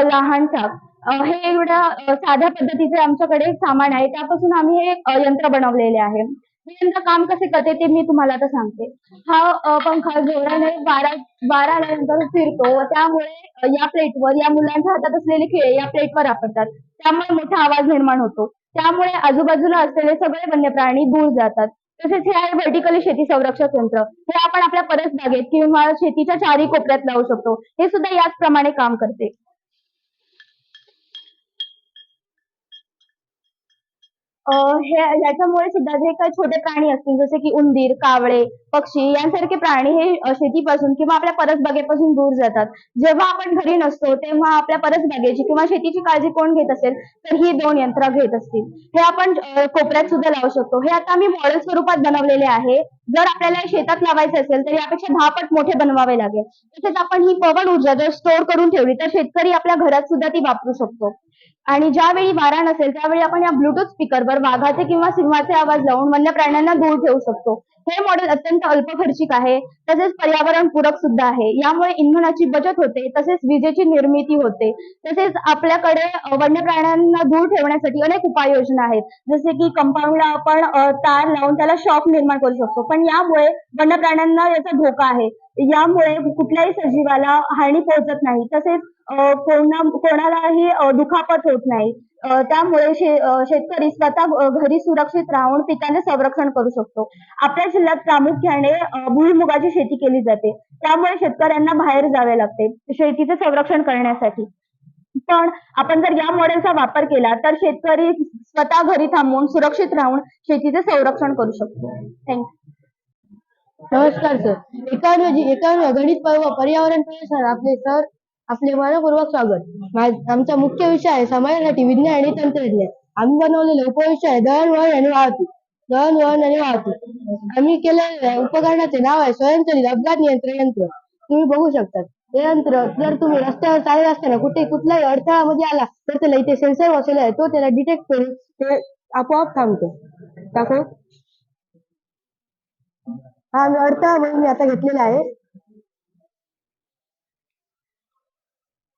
लहान चाक. हे एवढ्या साध्या पद्धतीचे आमच्याकडे सामान आहे. त्यापासून आम्ही हे यंत्र बनवलेले आहे. हे यंत्र काम कसे करते ते मी तुम्हाला आता सांगते. हा पंखा जोराने वारा आल्यानंतर फिरतो व त्यामुळे या प्लेटवर या मुलांच्या हातात असलेले खिळे या प्लेटवर आपटतात. त्यामुळे मोठा आवाज निर्माण होतो. त्यामुळे आजूबाजूला असलेले सगळे वन्य प्राणी दूर जातात. तसेच हे आहे व्हर्टिकली शेती संरक्षक यंत्र. हे आपण आपल्या परसबागेत किंवा शेतीच्या चारही कोपऱ्यात लावू शकतो. हे सुद्धा याचप्रमाणे काम करते. याच्यामुळे सुद्धा जे काही छोटे प्राणी असतील जसे की उंदीर, कावळे, पक्षी यांसारखे प्राणी हे शेतीपासून किंवा आपल्या परसबागेपासून दूर जातात. जेव्हा आपण घरी नसतो तेव्हा आपल्या परसबागेची किंवा शेतीची काळजी कोण घेत असेल तर ही 2 यंत्र घेत असतील. हे आपण कोपऱ्यात सुद्धा लावू शकतो. हे आता आम्ही मॉडेल स्वरूपात बनवलेले आहे. जर आपल्याला शेतात लावायचे असेल तर यापेक्षा 10 पट मोठे बनवावे लागेल. तसेच आपण ही पवन ऊर्जा जर स्टोअर करून ठेवली तर शेतकरी आपल्या घरात सुद्धा ती वापरू शकतो. आणि ज्यावेळी वारा नसेल त्यावेळी आपण या ब्लूटूथ स्पीकरवर वाघाचे किंवा सिंहाचे आवाज लावून वन्य प्राण्यांना दूर ठेवू शकतो. हे मॉडेल अत्यंत अल्प खर्चिक आहे. तसेच पर्यावरण पूरक सुद्धा आहे. यामुळे इंधनाची बचत होते, तसेच विजेची निर्मिती होते. तसेच आपल्याकडे वन्य प्राण्यांना दूर ठेवण्यासाठी अनेक उपाययोजना आहेत. जसे की कंपाऊंडला आपण तार लावून त्याला शॉक निर्माण करू शकतो. पण यामुळे वन्य प्राण्यांना याचा धोका आहे. यामुळे कुठल्याही सजीवाला हानी पोहोचत नाही. तसेच कोणालाही दुखापत होत नाही. त्यामुळे शेतकरी स्वतः घरी सुरक्षित राहून पिकांचे संरक्षण करू शकतो. आपल्या जिल्ह्यात प्रामुख्याने भुईमुगाची शेती केली जाते. त्यामुळे शेतकऱ्यांना बाहेर जावे लागते शेतीचे संरक्षण करण्यासाठी. पण आपण जर या मॉडेलचा वापर केला तर शेतकरी स्वतः घरी थांबून सुरक्षित राहून शेतीचे संरक्षण करू शकतो. थँक्यू. नमस्कार सर. 51 गणित पर्व पर्यावरण सर आपले मनपूर्वक स्वागत. आमचा मुख्य विषय आहे समाजासाठी विज्ञान आणि तंत्रज्ञान. आम्ही बनवलेले उपविषय आहे दळणवळण आणि वाहतूक. आम्ही केलेल्या उपकरणाचे नाव आहे स्वयंचलित अपघात नियंत्रण यंत्र. तुम्ही बघू शकता. हे यंत्र जर तुम्ही रस्त्यावर चालत असताना कुठलाही अडथळामध्ये आला तर त्याला इथे सेन्सर बसवला आहे. तो त्याला डिटेक्ट करून ते आपोआप थांबतो. टाकू. हा मी अडथळा म्हणून मी आता घेतलेला आहे.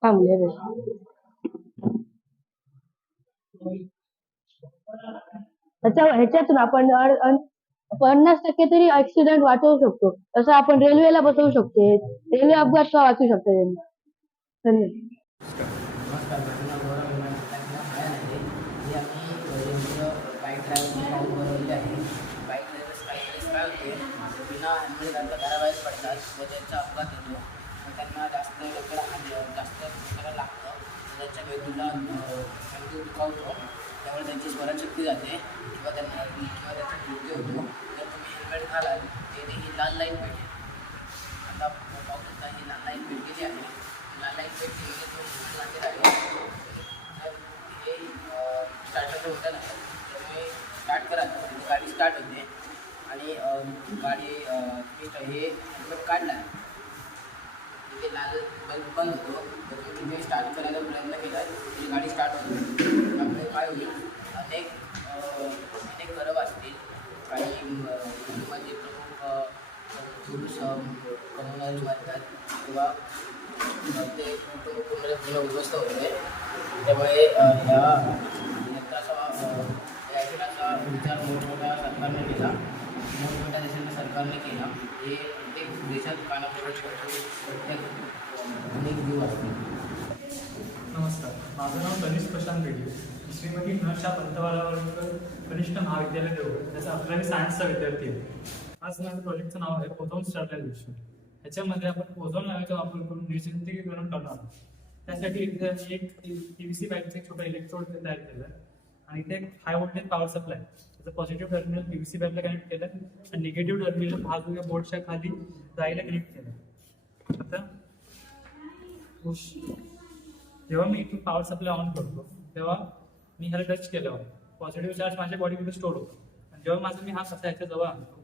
थांबले. ह्याच्यातून आपण 50% तरी ऍक्सिडेंट वाचवू शकतो. तसं आपण रेल्वेला बसवू शकतो. रेल्वे अपघात वाचू शकतो. धन्यवाद. धाराबाहेर पडतात व त्यांचा अपघात होतो व त्यांना जास्त करायला लागतं. त्यांच्या मेंदूला मेंदू दुखावतो. त्यामुळे त्यांची स्मरणशक्ती जाते किंवा त्यांचा मृत्यू होतो. जर तुम्ही हेल्मेट घालाल तिथे ही लाल लाईन पेटते. आता पाहू शकता ही लाल लाईन पेटलेली आहे. लाल लाईन पेटली की तो हेल्मेट लागेल आहे. हे स्टार्टर होतं ना त्यामुळे स्टार्ट करा गाडी स्टार्ट होते आणि गाडी हे हेल्मेट काढला तिथे लाल बल्ब बंद होतो. तर तुम्ही स्टार्ट करायला प्रयत्न केला की गाडी स्टार्ट होते. त्यामुळे काय होईल अनेक घरं वाचतील. काही कुटुंबाचे प्रमुख पुरुष कमवणारे वाचतात किंवा ते कुटुंब पूर्ण उद्ध्वस्त होते. त्यामुळे ह्या यंत्राचा विचार मोठमोठ्या सरकारने केला. मोठमोठ्या देशाच्या सरकारने केला. हे प्रत्येक देशात कानापुरत प्रत्येक अनेक जीव असतात. नमस्कार. माझं नाव तनिष प्रशांत रेड्डी. श्रीमती नर्षा पंतवालावरकर कनिष्ठ महाविद्यालय देऊळ त्याचा 11वी सायन्सचा विद्यार्थी आहे. आज माझ्या प्रोजेक्टचं नाव आहे ओझोन स्टॅबिलायझेशन. ह्याच्यामध्ये आपण ओझोन लावायचा वापर करून निर्जंतुकीकरण करणार. त्यासाठी एक PVC बॅगचं एक छोटं इलेक्ट्रोड तयार केलं आणि इथे एक हाय व्होल्टेज पॉवर सप्लाय त्याचं पॉझिटिव्ह टर्मिनल PVC बॅगला कनेक्ट केलं आणि निगेटिव्ह टर्मिनल हा जो बोर्डच्या खाली जायला कनेक्ट केलं. आता जेव्हा मी इथून पॉवर सप्लाय ऑन करतो तेव्हा मी ह्याला टच केल्यावर पॉझिटिव्ह चार्ज माझ्या बॉडीमध्ये स्टोर होतो आणि जेव्हा मी हात असा याच्या जवळ आणतो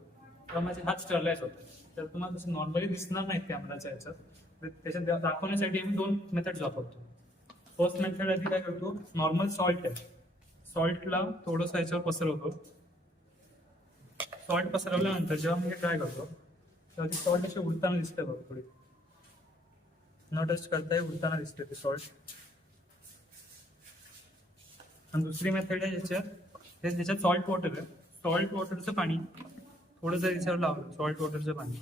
तेव्हा माझे हात स्टरलाइज होतात. तर तुम्हाला तसं नॉर्मली दिसणार नाहीत कॅमेराच्या याच्यात, त्याच्यात दाखवण्यासाठी आम्ही 2 मेथड्स वापरतो. फर्स्ट मेथड आधी काय करतो, नॉर्मल सॉल्ट आहे, सॉल्टला थोडंसं याच्यावर पसरवतो. सॉल्ट पसरवल्यानंतर जेव्हा मी ट्राय करतो तेव्हा ती सॉल्ट अशी उडताना दिसते बघ, थोडी न टच करताही उडताना दिसते ते सॉल्ट. आणि दुसरी मेथड आहे ज्याच्यात सॉल्ट वॉटर आहे, सॉल्ट वॉटरचं पाणी थोडंसं याच्यावर लावलं, सॉल्ट वॉटरचं पाणी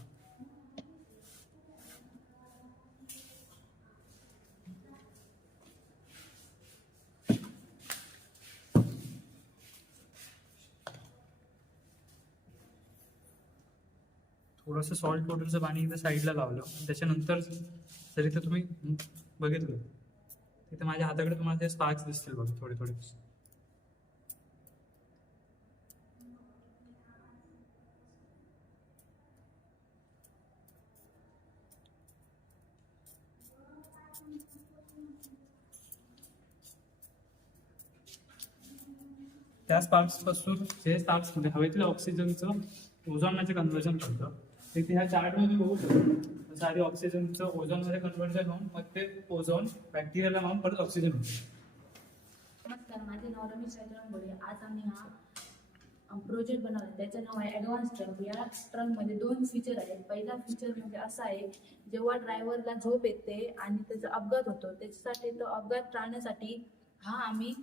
थोडंसं सॉल्ट वॉटरचं पाणी इथं साईडला लावलं. त्याच्यानंतर जर इथं तुम्ही बघितलं तिथे माझ्या हाताकडे तुम्हाला ते स्पार्क्स दिसतील बघ, थोडे थोडे. त्या स्पार्क्स पासून जे स्पार्क्स मध्ये हवेतील ऑक्सिजनचं ओझोनमध्ये कन्व्हर्जन करतं. ते ह्या चार्टमध्ये बघू शकतो. जसं आधी ऑक्सिजनचं ओझोनमध्ये कन्व्हर्जन होऊन मग ते ओझोन बॅक्टेरियाला मारून परत ऑक्सिजन होतं. नमस्कार, माझे नाव रमेश राजाराम बोले. आज आम्ही हा प्रोजेक्ट बनवला, त्याचं नाव आहे ॲडव्हान्स ट्रंक. या ट्रंकमध्ये 2 फीचर आहेत. पहिला फीचर म्हणजे असा आहे, जेव्हा ड्रायव्हरला झोप येते आणि त्याचा अपघात होतो त्याच्यासाठी तो अपघात टाळण्यासाठी हा आम्ही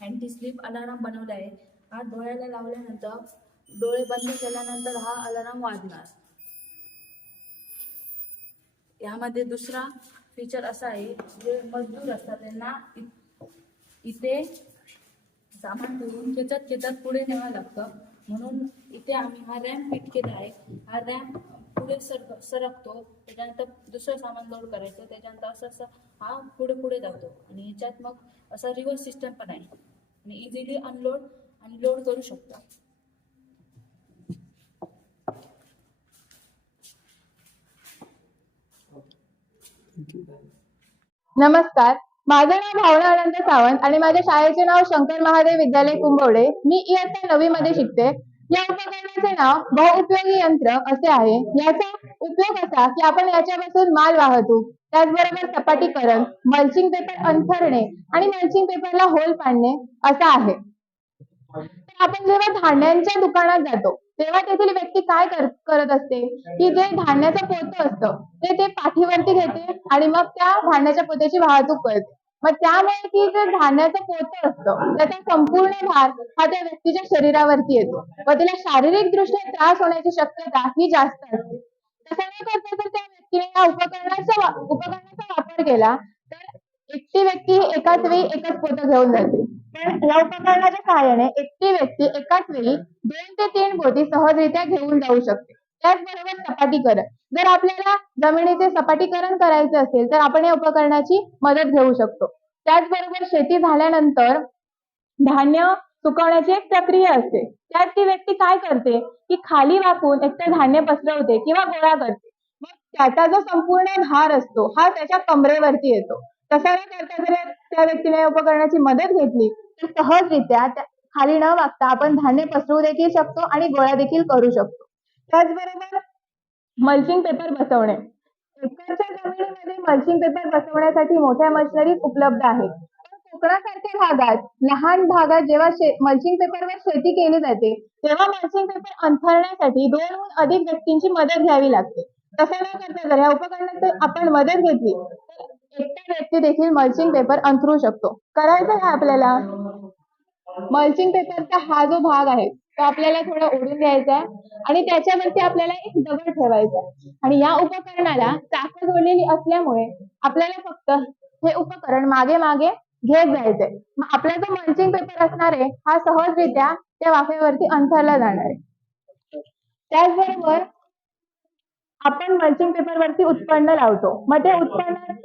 अँटी स्लीप अलाराम बनवला आहे. हा डोळ्याला लावल्यानंतर डोळे बंद केल्यानंतर हा अलाराम वाजणार. यामध्ये दुसरा फीचर असा आहे, जे मजदूर असतात त्यांना इथे सामान ठेवून खेचत पुढे न्यावं लागतं, म्हणून इथे आम्ही हा रॅम्प फिट केला आहे. हा रॅम्प पुढे सरकतो, त्याच्यानंतर दुसरं सामान लोड करायचं, त्याच्यानंतर असं हा पुढे जातो आणि याच्यात मग असा रिव्हर्स सिस्टम पण आहे आणि इझिली अनलोड आणि लोड करू शकतो. नमस्कार, माझं नाव भावना अनंत सावंत आणि माझ्या शाळेचे नाव शंकर महादेव विद्यालय कुंभवडे. मी इयत्ता 9वी मध्ये शिकते. या उपकरणाचे नाव बहुउपयोगी यंत्र असे आहे. याचा उपयोग असा की आपण याच्यापासून माल वाहतूक, त्याचबरोबर सपाटीकरण, मल्चिंग पेपर अंथरणे आणि मल्चिंग पेपरला होल पाडणे असा आहे. तर आपण जेव्हा धान्यांच्या दुकानात जातो तेव्हा तेथील व्यक्ती काय करत असते की जे धान्याचं पोतं असतं ते पाठीवरती घेते आणि मग त्या धान्याच्या पोत्याची वाहतूक करते. मग त्यामुळे की जे धान्याचं पोतं असतं त्याचा संपूर्ण भार हा त्या व्यक्तीच्या शरीरावरती येतो व तिला शारीरिक दृष्ट्या त्रास होण्याची शक्यता ही जास्त असते. तसं न करता जर त्या व्यक्तीने या उपकरणाचा वापर केला तर एकटी व्यक्ती एकाच वेळी एकच पोतं घेऊन जाते. पण या उपकरणाच्या सहाय्याने एकटी व्यक्ती एकाच वेळी 2 ते 3 पोती सहजरित्या घेऊन जाऊ शकते. त्याचबरोबर सपाटीकरण, जर आपल्याला जमिनीचे सपाटीकरण करायचे असेल तर आपण या उपकरणाची मदत घेऊ शकतो. त्याचबरोबर शेती झाल्यानंतर धान्य सुकवण्याची एक प्रक्रिया असते. त्यात ती व्यक्ती काय करते की खाली वाकून एकतर धान्य पसरवते किंवा गोळा करते. मग त्याचा जो संपूर्ण भार असतो हा त्याच्या कमरेवरती येतो. तसा न करता जर त्या व्यक्तीने उपकरणाची मदत घेतली तर सहजरित्या खाली न वाकता आपण धान्य पसरवू देखील शकतो आणि गोळा देखील करू शकतो. त्याचबरोबर मल्चिंग पेपर बसवणे. एकरच्या जमिनीमध्ये मल्चिंग पेपर बसवण्यासाठी मोठ्या मशिनरीज उपलब्ध आहेत. कोकणासारख्या भागात लहान भागात जेव्हा मल्चिंग पेपरवर शेती केली जाते तेव्हा मल्चिंग पेपर अंथरण्यासाठी 2हून अधिक व्यक्तींची मदत घ्यावी लागते. तसं न करता जर या उपकरणाची आपण मदत घेतली तर एकटा व्यक्ती देखील मल्चिंग पेपर अंथरू शकतो. करायचं आहे आपल्याला, मल्चिंग पेपरचा हा जो भाग आहे तो आपल्याला थोडा ओढून घ्यायचा आहे आणि त्याच्यावरती आपल्याला एक दगड ठेवायचा आहे आणि या उपकरणाला चाकं जोडलेली असल्यामुळे आपल्याला फक्त हे उपकरण मागे मागे घेत जायचंय. मग आपला जो मल्चिंग पेपर असणार आहे हा सहजरित्या त्या वाफेवरती अंथरला जाणार आहे. त्याचबरोबर आपण मल्चिंग पेपर वरती उत्पन्न लावतो. मग ते उत्पन्न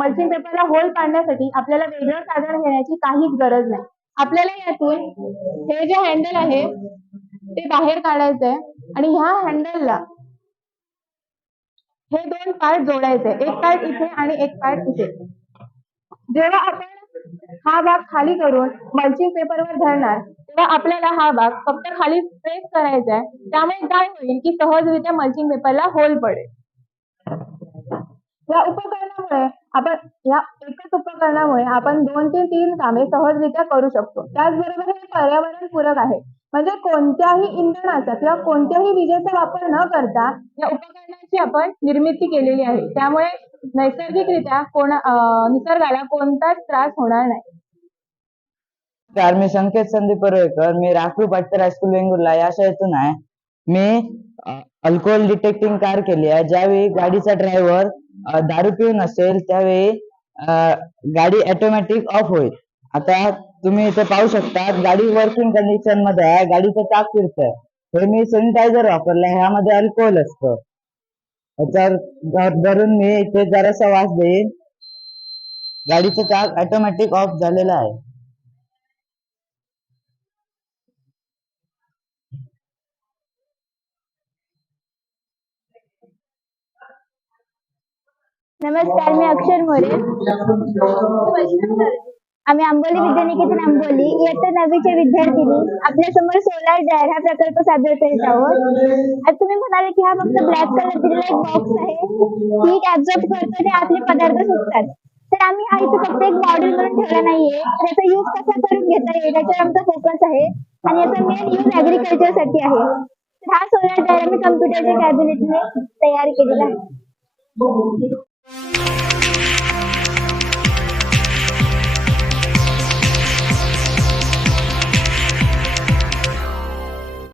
मल्चिंग पेपरला होल पाडण्यासाठी आपल्याला वेगळं साधन घेण्याची काहीच गरज नाही. आपल्याला यातून हे जे हँडल आहे ते बाहेर काढायचं आहे आणि ह्या हँडलला हे दोन पार्ट जोडायचे, एक पार्ट इथे आणि एक पार्ट इथे. जेव्हा आपण हा भाग खाली करून मल्चिंग पेपरवर धरणार तेव्हा आपल्याला हा भाग फक्त खाली प्रेस करायचा आहे. त्यामुळे काय होईल की सहजरित्या मल्चिंग पेपरला होल पडेल. या एकच उपकरणामुळे आपण 2 ते 3 कामे सहजरित्या करू शकतो. त्याचबरोबर हे पर्यावरण पूरक आहे. म्हणजे कोणत्याही इंधनाचा किंवा कोणत्याही विजेचा वापर न करता या उपकरणाची आपण निर्मिती केलेली आहे. त्यामुळे नैसर्गिकरित्या निसर्गाला कोणताच त्रास होणार नाही. मी संकेत संदीप परुळेकर, मी राखीव पाटील हायस्कूल वेंगुर्ला या शाळेतून आहे. मी अल्कोहोल डिटेक्टिंग कार केली आहे. ज्यावेळी गाडीचा ड्रायव्हर दारू पिऊन असेल त्यावेळी गाडी ऑटोमॅटिक ऑफ होईल. आता तुम्ही इथे पाहू शकता गाडी वर्किंग कंडिशन मध्ये आहे, गाडीचं चाक फिरतंय. हे मी सॅनिटायझर वापरलंय, ह्यामध्ये अल्कोहोल असतं. याच्यावर धरून मी इथे जरासा वास देईन, गाडीचं चाक ऑटोमॅटिक ऑफ झालेलं आहे. नमस्कार, मी अक्षर मोरे. आम्ही आंबोली विद्यानिकेतन आंबोली इयत्ता 9वीच्या विद्यार्थिनी आपल्या समोर सोलार ड्रायर हा प्रकल्प सादर करीत आहोत. आता तुम्ही म्हणाले की हा फक्त ब्लॅक कलर दिलेला एक बॉक्स आहे, हीट ऍब्झॉर्ब करतो आणि आतले पदार्थ सुटतात. तर आम्ही हा इथे फक्त एक मॉडेल म्हणून ठेवला नाहीये, तर याचा यूज कसा करून घेता येईल याच्यावर आमचा फोकस आहे आणि याचा मेन यूज ऍग्रिकल्चर साठी आहे. तर हा सोलार ड्रायर आम्ही कम्प्युटरच्या कॅबिनेटने तयार केलेला आहे.